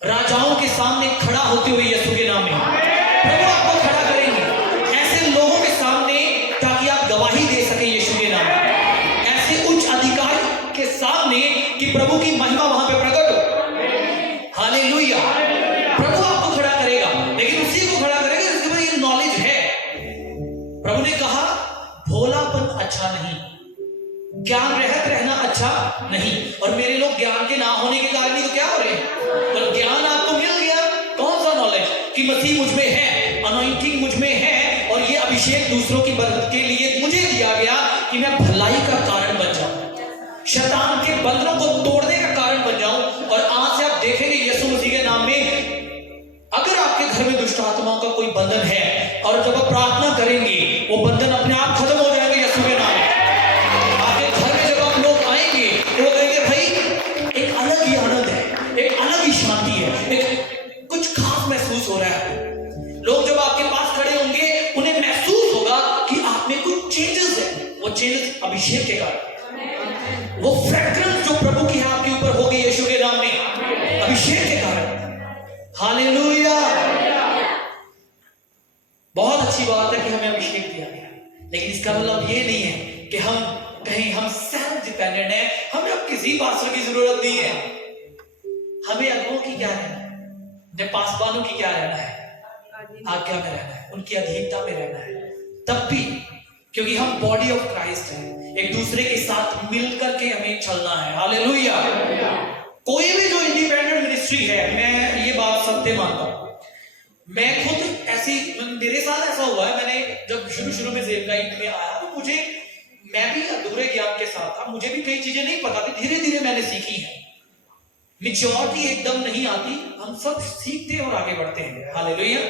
राजाओं के सामने खड़ा होते हुए यीशु के नाम में। प्रभु आपको खड़ा करेंगे ऐसे लोगों के सामने ताकि आप गवाही दे सके यीशु के नाम में, ऐसे उच्च अधिकार के सामने कि प्रभु की महिमा वहां पे प्रकट अच्छा नहीं, ज्ञान रहित रहना अच्छा नहीं। और मेरे लोग ज्ञान के ना होने के कारण ही तो क्या हो रहे हैं। तो ज्ञान आपको मिल गया, कौन सा नॉलेज कि मसीह मुझ में है, अनॉइंटिंग मुझ में है, और ये अभिषेक दूसरों की मदद के लिए मुझे दिया गया कि मैं भलाई का कारण बन जाऊं, शैतान के बंधनों को तोड़ने का कारण बन जाऊं। और आज से आप देखेंगे यीशु मसीह के नाम में अगर आपके घर में दुष्ट आत्माओं का कोई बंधन है, और जब आप प्रार्थना करेंगे वो बंधन अपने आप खत्म हो जाएंगे यीशु के नाम में। आपके घर में जब आप लोग आएंगे तो वो कहेंगे भाई एक अलग ही आनंद है, एक अलग ही शांति है, एक कुछ खास महसूस हो रहा है। लोग जब आपके पास खड़े होंगे उन्हें महसूस होगा कि आप में कुछ चेंजेस है। वो चेंजेस अभिषेक के कारण, वो फ्रेग्रेंस जो प्रभु की है आपके ऊपर होगी यीशु के नाम में, अभिषेक के कारण। हालेलुया। बहुत अच्छी बात है कि हमें अभिषेक दिया गया, लेकिन इसका मतलब ये नहीं है कि हम कहीं हम सेल्फ डिपेंडेंट हैं, हमें अब किसी पास्टर की जरूरत नहीं है। हमें अगुओं की क्या रहना है, अपने पासवानों की क्या रहना है, आज्ञा में रहना है, उनकी अधीनता में रहना है। तब भी क्योंकि हम बॉडी ऑफ क्राइस्ट हैं, एक दूसरे के साथ मिलकर के हमें चलना है। हालेलुया। कोई भी जो इंडिपेंडेंट मिनिस्ट्री है, मैं ये बात सत्य मानता हूं। मैं खुद ऐसी, मेरे साथ ऐसा हुआ है, मैंने जब शुरू में सेवकाई में आया तो मैं भी अधूरे ज्ञान के साथ था, मुझे भी कई चीजें नहीं पता थी, धीरे धीरे मैंने सीखी है। मैच्योरिटी एकदम नहीं आती, हम सब सीखते और आगे बढ़ते हैं। हालेलुया।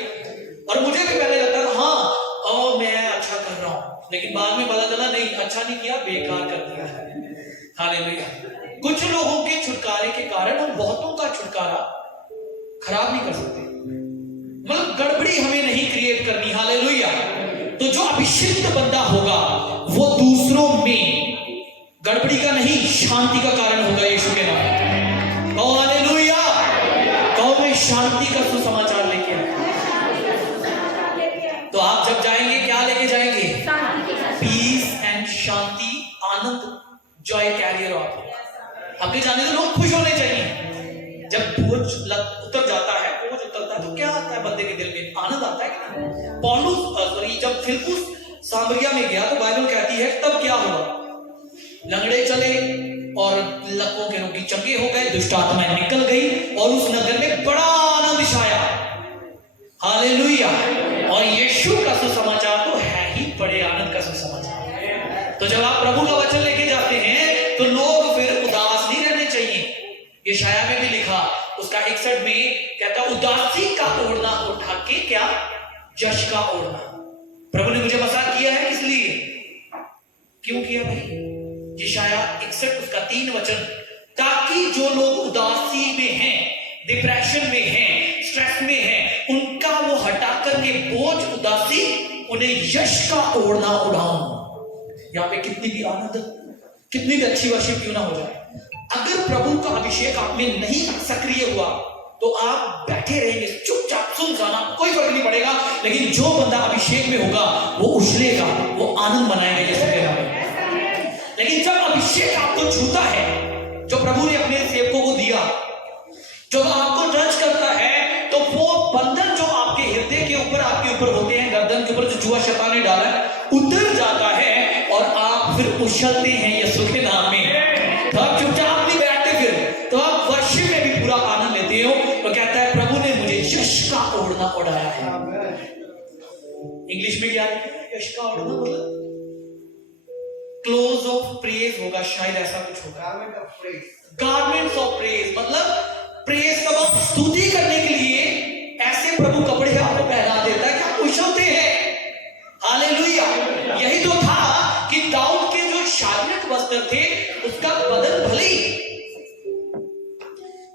और मुझे भी पहले लगता था हाँ मैं अच्छा कर रहा हूं, लेकिन बाद में पता चला नहीं, अच्छा नहीं किया, बेकार कर दिया है। हालेलुया। कुछ लोगों के छुटकारे के कारण हम बहुतों का छुटकारा खराब नहीं कर सकते, मतलब गड़बड़ी हमें नहीं क्रिएट करनी। हालेलुया। तो जो अभिषिक्त बंदा होगा वो दूसरों में गड़बड़ी का नहीं, शांति का कारण होगा यीशु के नाम में। कहो हालेलुया। कहो मैं शांति का सुसमाचार लेके आया। तो आप जब जाएंगे क्या लेके जाएंगे? पीस एंड शांति, आनंद, जॉय कैरियर हो आप। अपने जाने से लोग खुश होने चाहिए। जब बोझ उतर जाता है, बोझ उतरता है, तो क्या आता है बंदे के दिल में? आनंद आता है कि नहीं? पौलुस जब फिलिप्पुस सामरिया में गया तो बाइबल कहती है तब क्या हुआ? लंगड़े चले और लकवों के रोगी चंगे हो गए, दुष्ट आत्माएं निकल गई और उस नगर में बड़ा आनंद छाया। हालेलुया। और यीशु का सुसमाचार तो है ही बड़े आनंद का सुसमाचार। तो जब आप प्रभु का वचन लेके जाते हैं तो लोग फिर उदास नहीं रहने चाहिए। यशाया में भी लिखा, उसका 61 में कहता उदासी का ओढ़ना उठा के क्या यश का ओढ़ना। प्रभु ने मुझे मजाक किया है, इसलिए क्यों किया भाई? यशाया 61 उसका 3 वचन, ताकि जो लोग उदासी में हैं, डिप्रेशन में हैं, स्ट्रेस में हैं, उनका वो हटा करके बोझ उदासी उन्हें यश का ओढ़ना उड़ाऊं। यहाँ पे कितनी भी आनंद, कितनी भी अच्छी वर्शिप क्यों ना हो जाए, अगर प्रभु का अभिषेक आप में नहीं सक्रिय हुआ तो आप बैठे रहेंगे चुपचाप, सुन जाना, कोई फर्क नहीं पड़ेगा। लेकिन जो बंदा अभिषेक में होगा वो उछलेगा, वो आनंद मनाएगा जैसे के नाम में। लेकिन जब अभिषेक आपको छूता है, जो प्रभु ने अपने सेवकों को दिया, जो आपको टच करता है, तो वो बंधन जो आपके हृदय के ऊपर, आपके ऊपर होते हैं, गर्दन के ऊपर जो जुआ शैतान ने डाला है, उतर जाता है और आप फिर उछलते हैं यीशु के नाम में। तो आप चुपचाप नहीं बैठते, फिर तो आप वर्शिप में भी पूरा आनंद लेते हो। तो कहता है प्रभु ने मुझे यश का ओढ़ना उड़ाया है। इंग्लिश में क्या है यश का ओढ़ना? मतलब क्लोज ऑफ प्रेज होगा, शायद ऐसा कुछ होगा। गारमेंट्स ऑफ प्रेज, मतलब प्रेज तब आप स्तुति करने के लिए ऐसे प्रभु कपड़े आपको पहना देता है कि आप उछलते हैं। हालेलुया। यही तो था कि दाऊद के जो शारीरिक वस्त्र थे, उसका बदन भले ही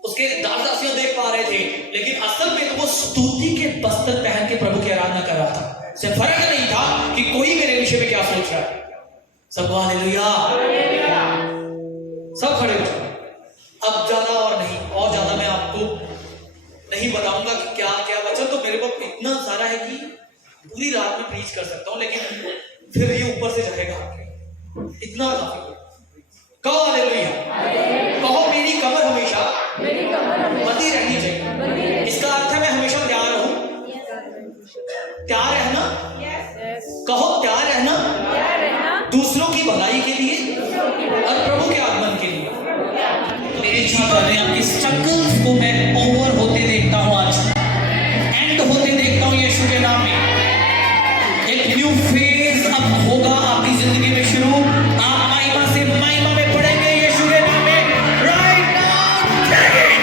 उसके दास-दासियां देख पा रहे थे, लेकिन असल में तो वो स्तुति के वस्त्र पहन के प्रभु की आराधना कर रहा था। सिर्फ फर्क नहीं था कि कोई मेरे विषय में क्या सोच रहा है। सब हालेलुया। सब खड़े हो जाओ। अब ज्यादा और नहीं, और ज्यादा मैं आपको नहीं बताऊंगा कि क्या क्या वचन, तो मेरे पास इतना सारा है कि पूरी रात में प्रीच कर सकता हूं, लेकिन फिर ये ऊपर से जाएगा, इतना काफी। कहो हालेलुया। कहो मेरी कमर हमेशा बंधी रहनी चाहिए। इसका अर्थ है मैं हमेशा तैयार रहूं। तैयार रहना, कहो तैयार रहना, दूसरों की की भलाई के लिए और प्रभु के आगमन के लिए। तो मेरे जीवन में आपकी स्ट्रगल्स को मैं ओवर होते देखता हूं, आज एंड होते देखता हूं यीशु के नाम में। एक न्यू फेज अब होगा आपकी जिंदगी में शुरू। आप महिमा से महिमा में पड़ेंगे यीशु के नाम में। Right now take it.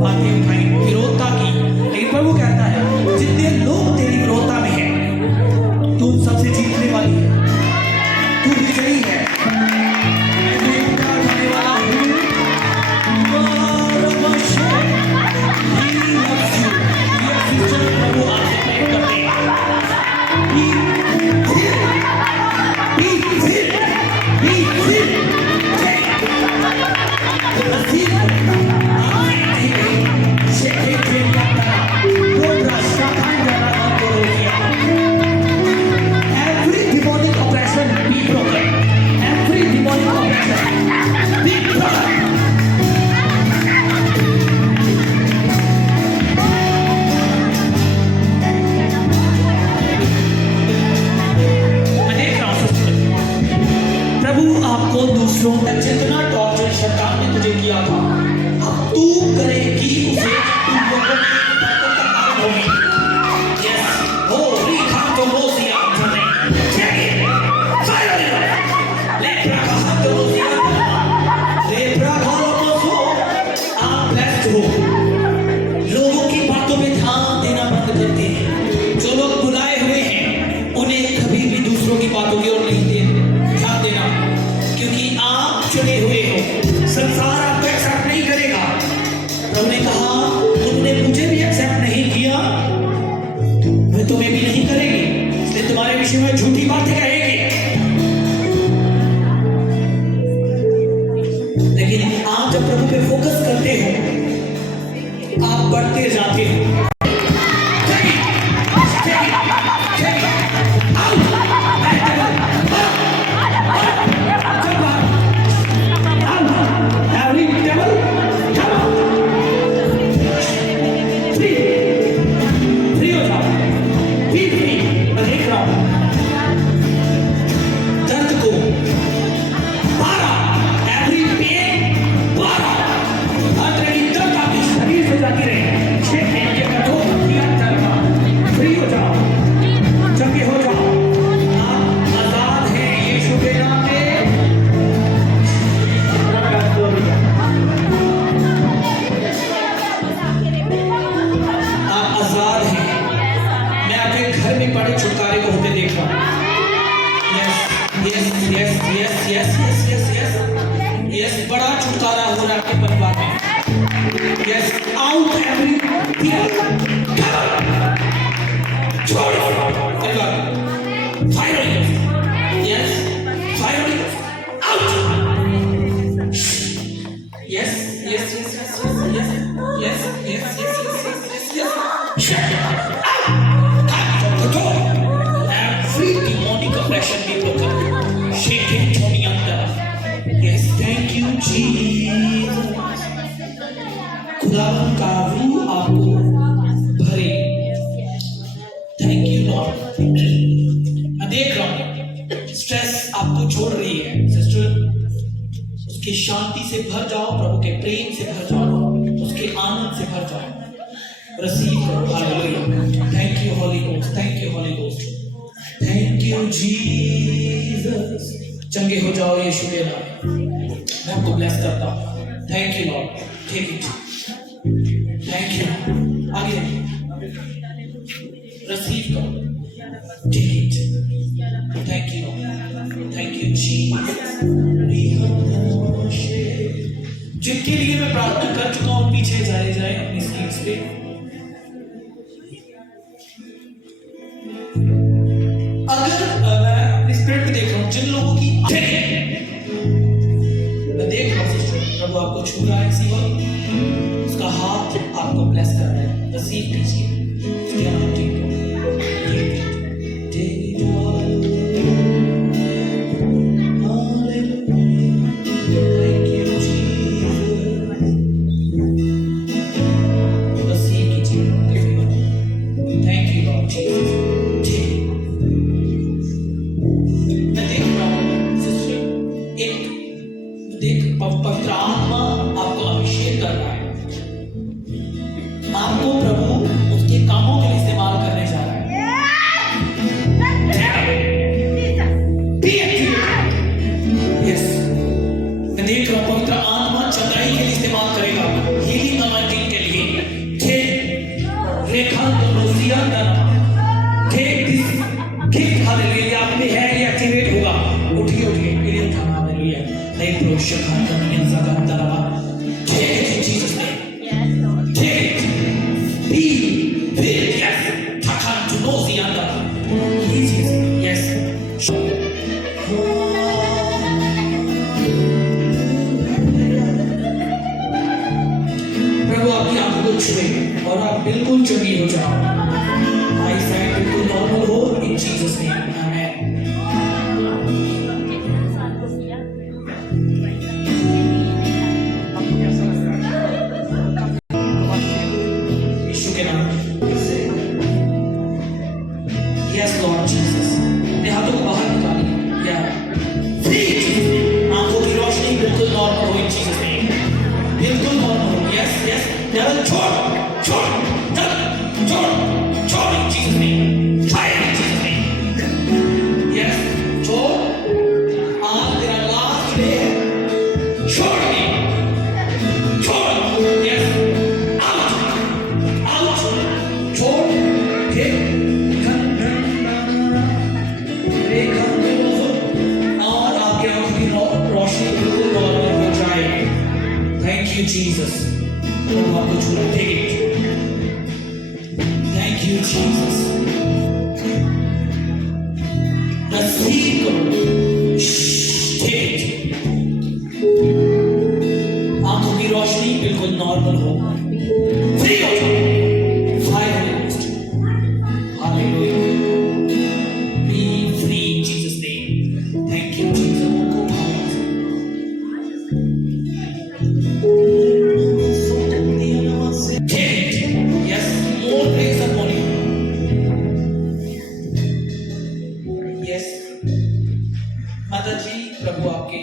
बातें उठाई, विरोधता की, लेकिन प्रभु कहता है जितने लोग तेरी विरोधता में हैं, तू उन सबसे जीतने वाली है, तू विजयी है। मैं तुझे उठाने वाला हूँ। प्रभु आपसे प्रेम करते हैं। Every demonic oppression be broken. Every demonic oppression be broken. मैं देख रहा हूँ सिस्टर, प्रभु आपको दूसरों का जितना टॉर्चर शैतान ने तुझे किया था, अब तू करेगी उसे, तू लोगों की बातों का कारण होगी। Yes, हो रीखा तो रोजिया चले, चेक फाइनली लेप्रा कहा तो रोजिया, लेप्रा घरों को आप ब्लेस्ड हो। लोगों की बातों में ध्यान देना बंद कर दे। जो लोग बुलाए हुए हैं, उन्हें कभी भी दूसरों की बातों की ओर नहीं ध्यान देना, क्योंकि आप चुने हुए हो। संसार आपको एक्सेप्ट नहीं करेगा। प्रभु ने कहा उन्होंने मुझे भी एक्सेप्ट नहीं किया, वे तुम्हें भी नहीं करेंगे, इसलिए तुम्हारे विषय में झूठी बातें कहेंगे। लेकिन आप जब प्रभु पे फोकस करते हो, आप बढ़ते जाते हो। बड़ा छुटकारा हो रहा है आपके परिवार में। यस, आउट एवरी छोड़ो परिवार finally, yes finally out. Yes yes yes yes yes yes yes yes yes every demonic oppression be broken. Shake it, Tony under. Yes, thank you, Jesus. खुदावन का रूह आपको भरे। Thank you, Lord. मैं देख रहा हूँ स्ट्रेस आपको छोड़ रही है सिस्टर। उसकी शांति से भर जाओ, प्रभु के प्रेम से भर जाओ, उसके आनंद से भर जाओ। रिसीव करो। Hallelujah. Thank you holy ghost, thank you holy ghost, thank you Jesus. चंगे हो जाओ यीशु के नाम। मैं आपको ब्लेस करता हूँ। Thank you Lord. Take it. Thank you. आगे रिसीव करो। Take it. Thank you Lord. Thank you Jesus. जिनके लिए मैं प्रार्थना कर चुका हूँ पीछे जाए जाए अपनी सीट्स पे। अगर मैं अपनी स्पिरिट में देख रहा हूँ जिन लोगों की मैं देख रहा हूँ प्रभु आपको छू रहा है, किसी वक्त उसका हाथ आपको ब्लेस कर रहा है। रिसीव कीजिए। पवित्र आत्मा आपको अभिषेक कर रहा है। आपको प्रभु उसके कामों के लिए इस्तेमाल कर Take it in Jesus' name. Take it. Be filled. Yes. Takan to know the other. Yes. प्रभु आपकी आंखों को छुए और आप बिल्कुल चंगी हो जाओ। आई साइड बिल्कुल नॉर्मल हो इन जीसस नेम। आमेन। यीशु के नाम यस लॉर्ड जीसस। अपने हाथों को बाहर निकालिए या फ्री आंखों की रोशनी बिल्कुल नॉर्मल हो इन जीसस नेम। बिल्कुल नॉर्मल हो। यस यस डेविल छोड़ छोड़ छोड़ छोड़ छोड़ इन Jesus name. Fire in Jesus name. Yes छोड़। आज तेरा लास्ट डे है। छोड़ दे छोड़। यस आउट आउट छोड़। ठीक और आपके आंखों की रोशनी बिल्कुल नॉर्मल हो जाए। Thank you Jesus. प्रभु आपको छूना। Take it. Thank you Jesus. Receive करो। Take it. आंखों की रोशनी बिल्कुल नॉर्मल हो। फ्री हो जाओ। 5 minutes। Hallelujah. Be free in Jesus' name. Thank you, Jesus. Take it. Yes, more praise upon you. Yes. माता जी, प्रभु आपके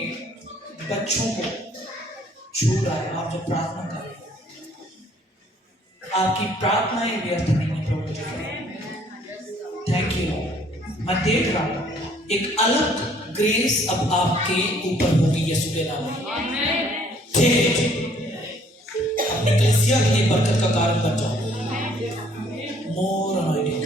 बच्चों को छू रहा है। आप जब प्रार्थना कर रहे हैं, आपकी प्रार्थनाएं व्यर्थ नहीं है प्रभु जी। Thank you. मैं देख रहा हूं एक अलग ग्रेस अब आपके ऊपर होगी यीशु के नाम में। ठीक है। अपनी कलीसिया के लिए बरकत का कारण बन जाओ। मोर अनॉइंटिंग।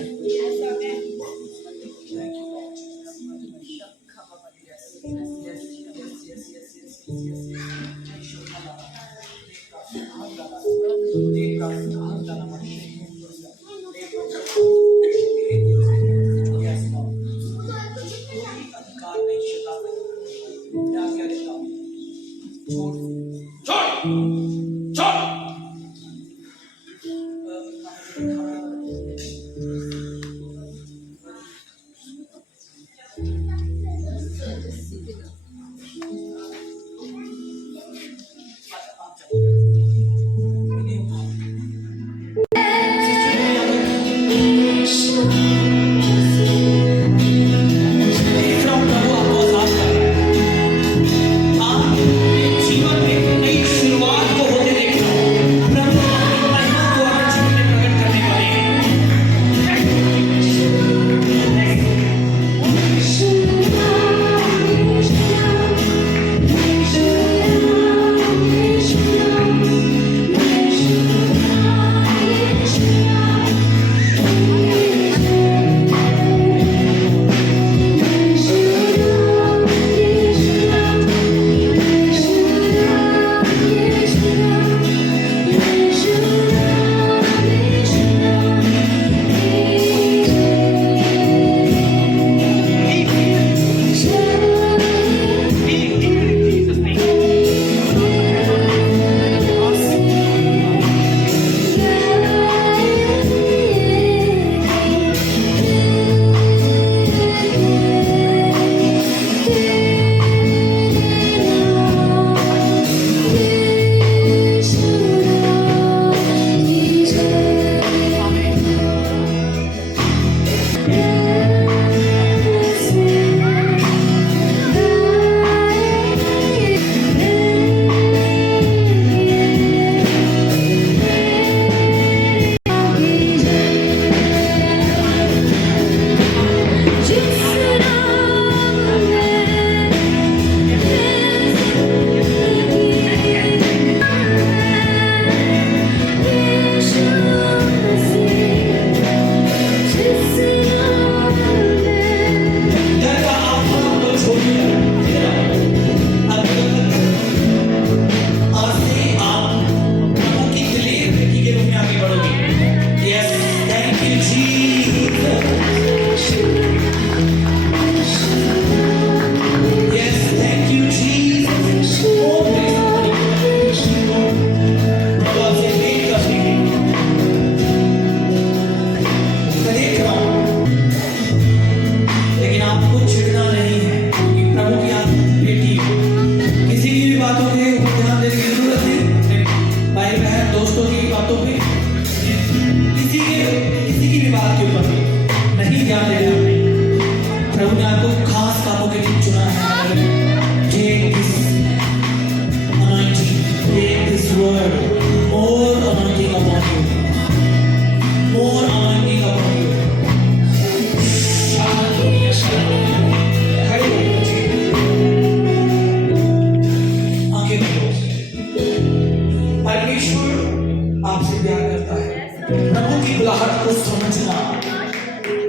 परमेश्वर आपसे प्यार करता है। प्रभु की बुलाहट को समझना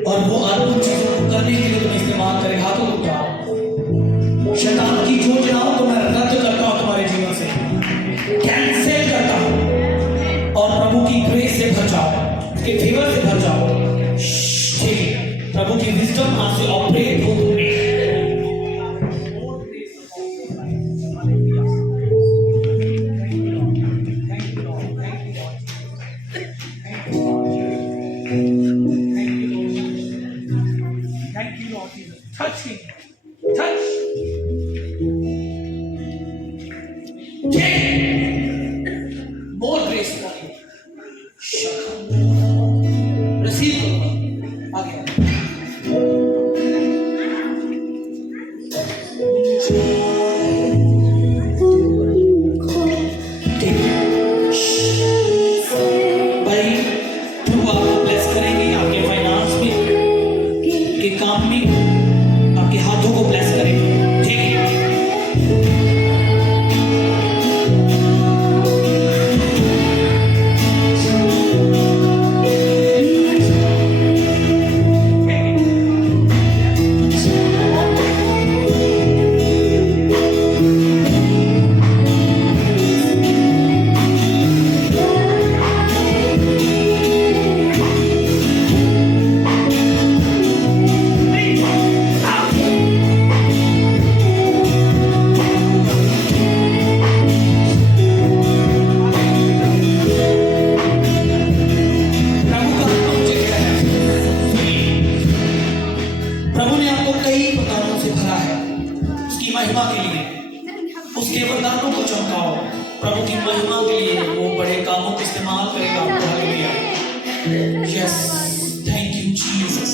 और वो अद्भुत चीजों को करने के लिए तुम्हें इस्तेमाल करे। हाथों को उठाओ। शैतान की योजनाओं को मैं रद्द करता हूं तुम्हारे जीवन से, कैंसिल करता हूं और प्रभु की ग्रेस से भर जाओ, उसके फेवर से भर जाओ। ठीक है, प्रभु की विजडम आज से ऑपरेट हो तुम्हें। Touch him. Touch. Take more grace for you. Receive. आगे. भाई प्रभु आपको ब्लेस करेंगे आपके फाइनेंस में, आपके काम में, आपके हाथों को ब्लेस करेंगे। ठीक है, प्रभु ने आपको कई वरदानों से भरा है उसकी महिमा के लिए। उसके वरदानों को चमकाओ प्रभु की महिमा के लिए। वो बड़े कामों को इस्तेमाल करेगा आपको। Hallelujah. Yes, thank you Jesus.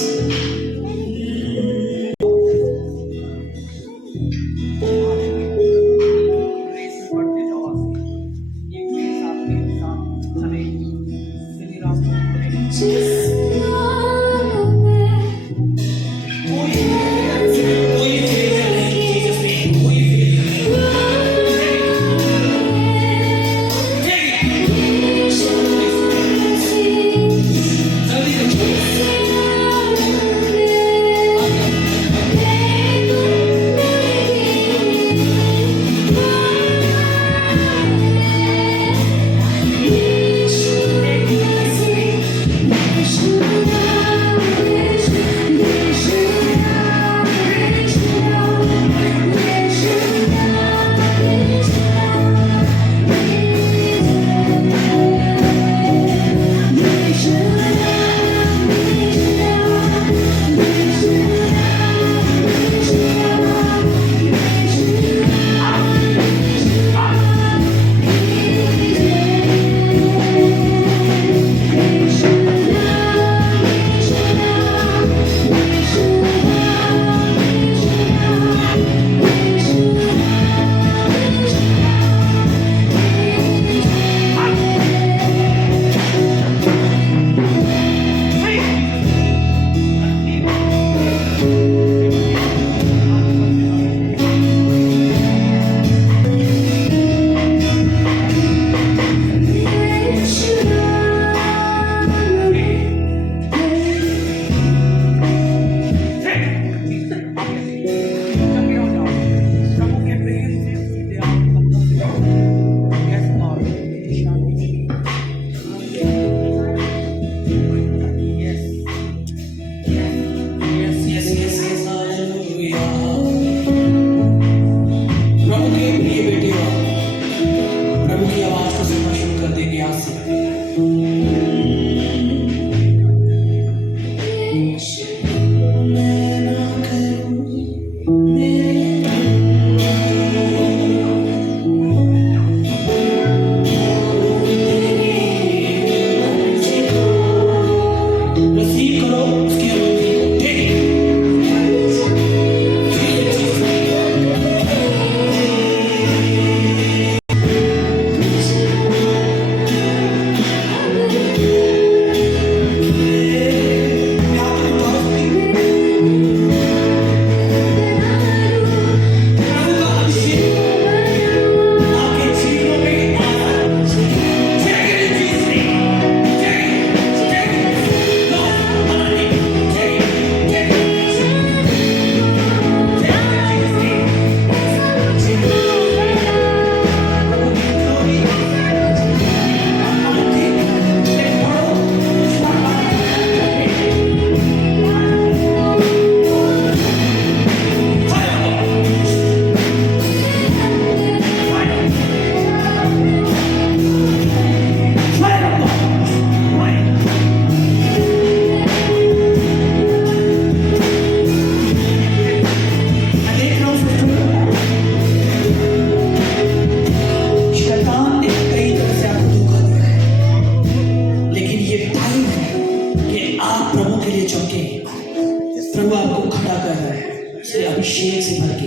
अभिषेक से भर के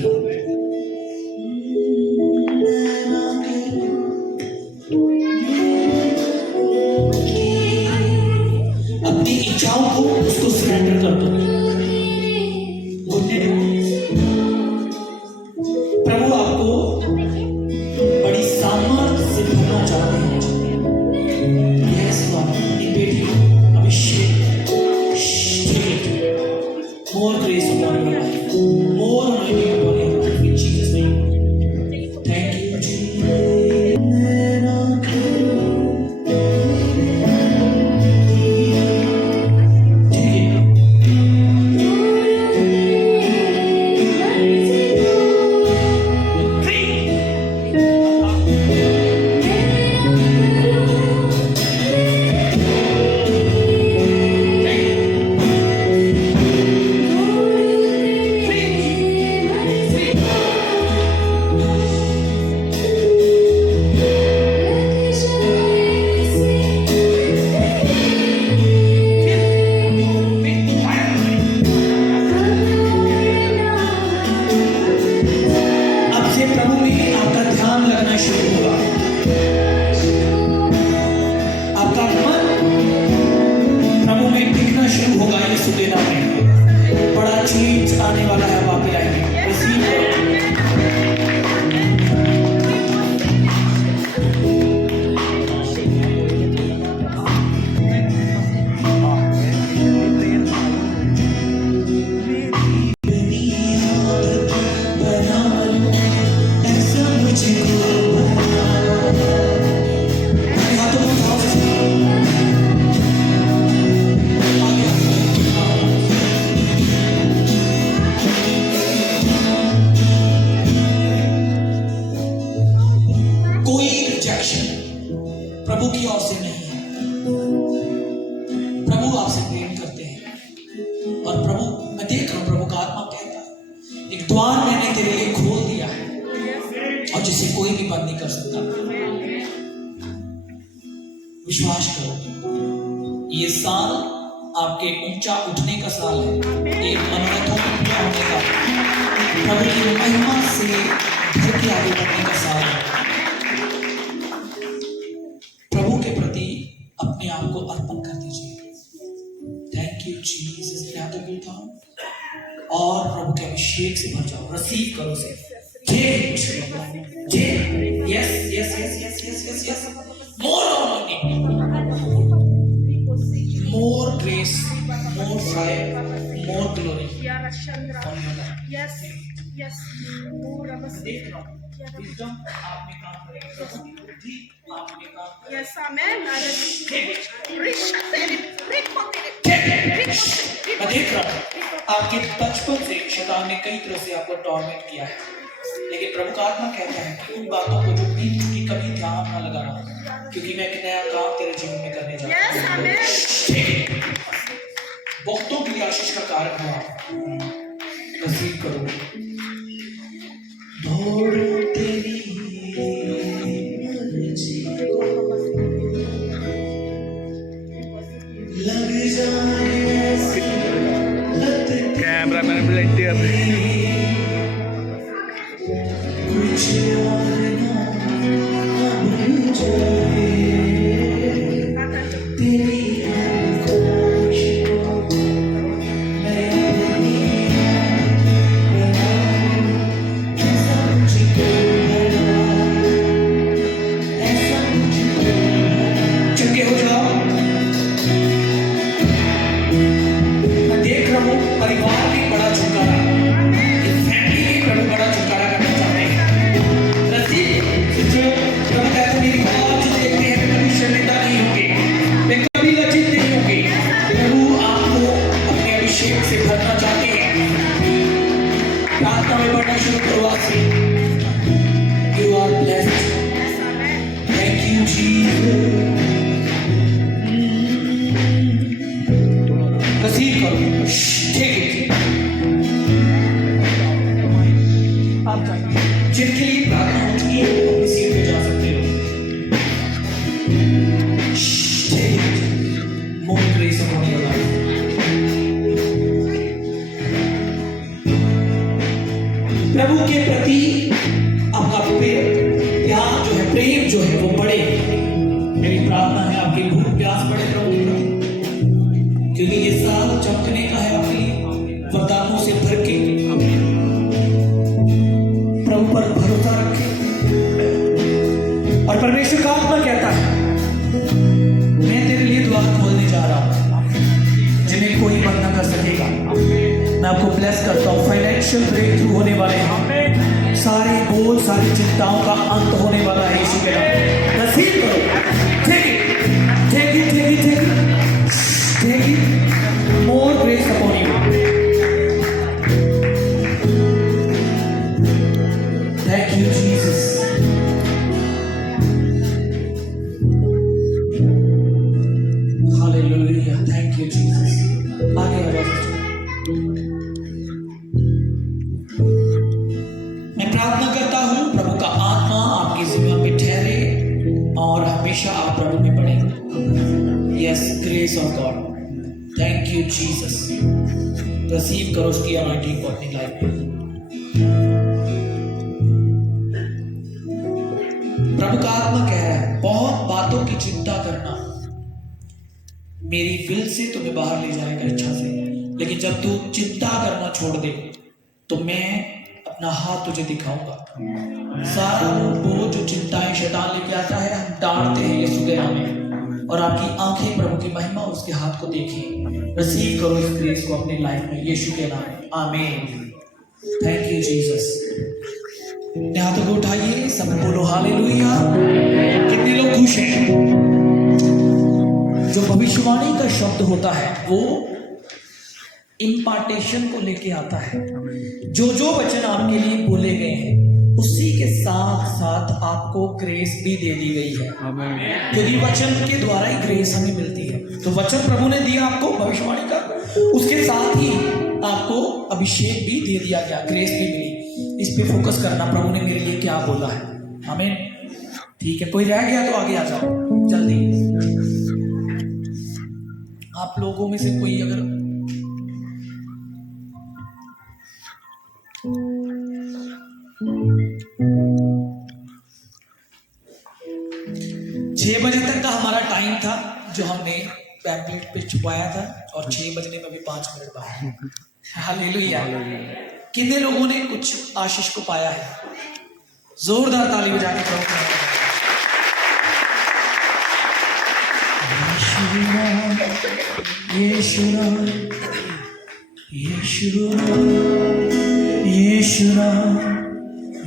अपनी इच्छाओं को उसको सरेंडर कर दो। प्रभु आपको बड़ी सामर्थ्य से भरना चाहते हैं। यस लॉर्ड, अपनी बेटी अभिषेक, more grace upon your life, more anointing upon your life in Jesus' name. Thank you, Jesus. आने वाला है, आप आपकी लाइफ में रिसीव प्रभु की ओर से नहीं है। प्रभु आपसे प्रेम करते हैं और प्रभु, मैं देख रहा हूं प्रभु का आत्मा कहता है एक द्वार मैंने तेरे लिए खोल दिया है और जिसे कोई भी बंद नहीं कर सकता। विश्वास करो, ये साल आपके ऊंचा उठने का साल है, एक मनोरथों में पूरा होने का, प्रभु की महिमा से भर के आगे बढ़ने का साल है। प्रभु के प्रति अपने आप को अर्पण कर दीजिए। थैंक यू जीसस, था और प्रभु के अभिषेक से भर जाओ, रिसीव करो से। Yes yes yes yes yes yes yes, more grace, more fire, more glory on your life. Yes, yes, more of us. Wisdom आपने काम करेगा, बुद्धि आपने काम करेगा। Yes, amen. मैं देख रहा हूँ आपके बचपन से शैतान ने कई तरह से आपको टॉर्मेंट किया है, लेकिन प्रभु का आत्मा कहता है कि उन बातों को जो बीत चुकी कभी ध्यान न लगाना, क्योंकि मैं एक नया काम तेरे जीवन में करने जा रहा हूँ। बहुतों की आशीष का कारण हुआ, रिसीव करो। दौड़ो तेरी मर्जी को, लग जाए कैमरा मैन ब्लेंडर कुछ और ना भूल जाए तेरी प्रार्थना है आपकी भूख प्यास बढ़े प्रभु के प्रति, क्योंकि ये साल चमकने का है आपके लिए। वरदानों से भर के प्रभु पर भरोसा रखें। और परमेश्वर का आत्मा कहता है मैं तेरे लिए द्वार खोलने जा रहा हूं जिन्हें कोई बंद न कर सकेगा। मैं आपको ब्लेस करता हूं। फाइनेंशियल ब्रेक थ्रू होने वाले हैं। सारे बोझ सारी चिंताओं का अंत होने वाला है यीशु के नाम। नसीब करो। Take it, take it, take it, take it, take it. More grace upon you. Thank you Jesus. Hallelujah, thank you Jesus. आगे आ जाओ। मैं प्रार्थना करता हूं प्रभु का आत्मा आपके जीवन में ठहरे और हमेशा आप प्रभु में बढ़े। Yes, grace of God. Thank you Jesus. Receive करो उसकी अनॉइंटिंग को अपनी लाइफ में। प्रभु का आत्मा कह रहा है बहुत बातों की चिंता करना मेरी विल से तुम्हें बाहर ले जाएगा, इच्छा से, लेकिन जब तू चिंता करना छोड़ दे तो मैं अपना हाथ तुझे दिखाऊंगा। सारा बोझ जो चिंताएं शैतान लेके आता है हम डांटते हैं यीशु के नाम में, और आपकी आंखें प्रभु की महिमा उसके हाथ को देखें। रिसीव करो इस ग्रेस को अपनी लाइफ में यीशु के नाम में। आमीन। Thank you Jesus. हाथों को उठाइए, सब बोलो हालेलुया। कितने लोग खुश हैं? जो भविष्यवाणी का शब्द होता है वो इम्पार्टेशन को लेके आता है। जो जो वचन आपके लिए बोले गए हैं उसी के साथ साथ आपको ग्रेस भी दे दी गई है, क्योंकि वचन के द्वारा ही ग्रेस हमें मिलती है। तो वचन प्रभु ने दिया आपको भविष्यवाणी का, उसके साथ ही आपको अभिषेक भी दे दिया गया, ग्रेस भी मिली। इस पे फोकस करना, प्रभु ने मेरे लिए क्या बोला है। आमीन। ठीक है, कोई रह गया तो आगे आ जाओ जल्दी। आप लोगों में से कोई अगर छह बजे तक का हमारा टाइम था जो हमने पैम्पलेट पे छुपाया था, और 6 बजने में भी 5 मिनट बाद। हालेलुया। कितने लोगों ने कुछ आशीष को पाया है? जोरदार ताली बजा के करो। यीशु नाम, यीशु नाम, यीशु नाम,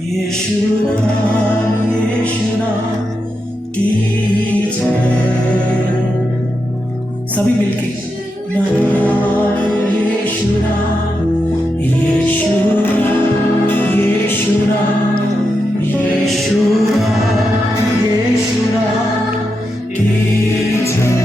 यीशु नाम, यीशु नाम की जय। सभी मिलके यीशु नाम, यीशु नाम, यीशु नाम, यीशु नाम, यीशु नाम की जय।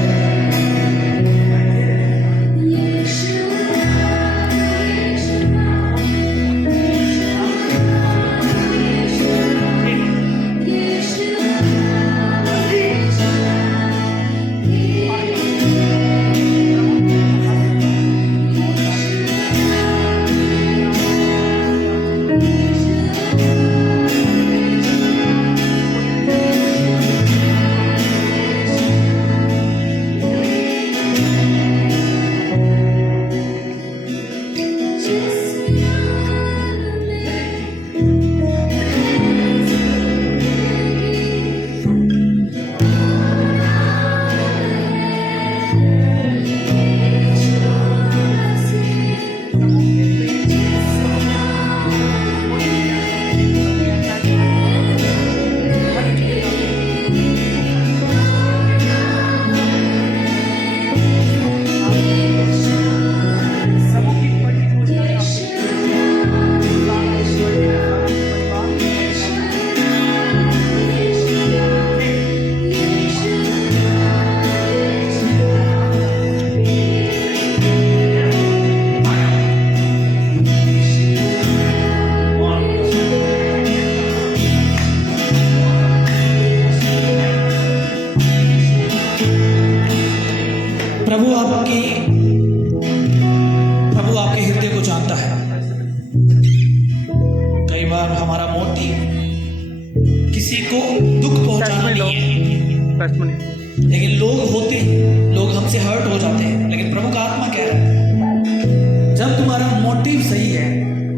प्रभु आपके हृदय को जानता है। कई बार हमारा मोटिव किसी को दुख पहुंचाना नहीं है, लेकिन लोग हमसे हर्ट हो जाते हैं, लेकिन प्रभु का आत्मा कह रहा है जब तुम्हारा मोटिव सही है,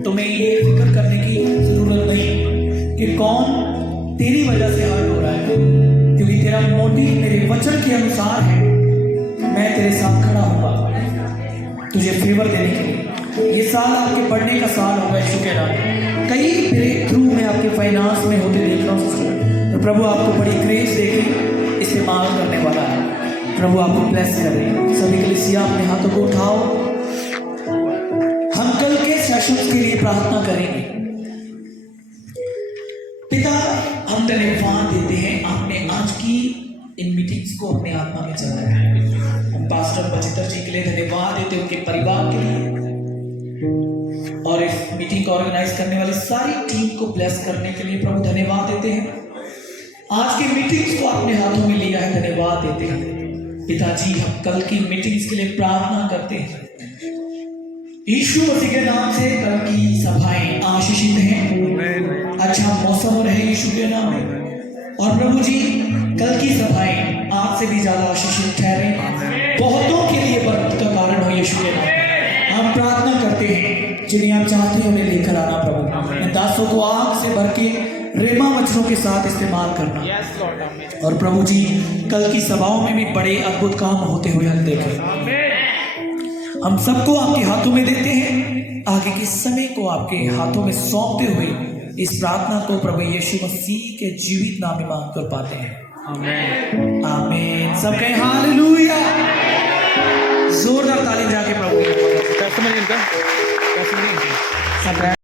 तुम्हें ये फिक्र करने की जरूरत नहीं कि कौन तेरी वजह से हर्ट हो रहा है, क्योंकि तेरा मोटिव मेरे वचन के अनुसार है। मैं तेरे साथ खड़ा होगा तुझे फेवर देने के लिए। ये साल आपके बढ़ने का साल होगा यीशु के नाम में। कई ब्रेक थ्रू में आपके फाइनेंस में होते देख रहा हूँ, तो प्रभु आपको बड़ी ग्रेस देके इस्तेमाल करने वाला है। प्रभु आपको ब्लेस करे। सभी कलीसिया अपने हाथों को उठाओ। हम कल के सेशन के लिए प्रार्थना करेंगे। पिता, हम धन्यवाद देते हैं आपने आज की इन मीटिंग्स को अपने आत्मा में चलाया है। हम पास्टर बचित्र जी के लिए धन्यवाद देते हैं, उनके परिवार के लिए, और इस मीटिंग को ऑर्गेनाइज करने वाली सारी टीम को ब्लेस करने के लिए प्रभु धन्यवाद देते हैं। आज की मीटिंग्स को अपने हाथों में लिया है, धन्यवाद देते हैं। पिताजी, हम कल की मीटिंग्स के लिए प्रार्थना करते हैं यीशु मसीह के नाम से। कल की सभाएं आशीषित हैं, अच्छा मौसम रहे यीशु के नाम में। और प्रभु जी, कल की सभाएं आज से भी ज्यादा आशीषित ठहरे, बहुतों के लिए बरकत का कारण हो यीशु के नाम में। हम प्रार्थना करते हैं, जिन्हें आप चाहते हो उन्हें लेकर आना प्रभु। इन दासों को आग से भर के रेमा वचनों के साथ इस्तेमाल करना। और प्रभु जी, कल की सभाओं में भी बड़े अद्भुत काम होते हुए हम देखें। हम सबको आपके हाथों में देते हैं, आगे के समय को आपके हाथों में सौंपते हुए इस प्रार्थना को प्रभु यीशु मसीह के जीवित नाम में मांग कर पाते हैं। आमीन आमीन। सब कहें हालेलुया। जोरदार ताली जाके प्रभु।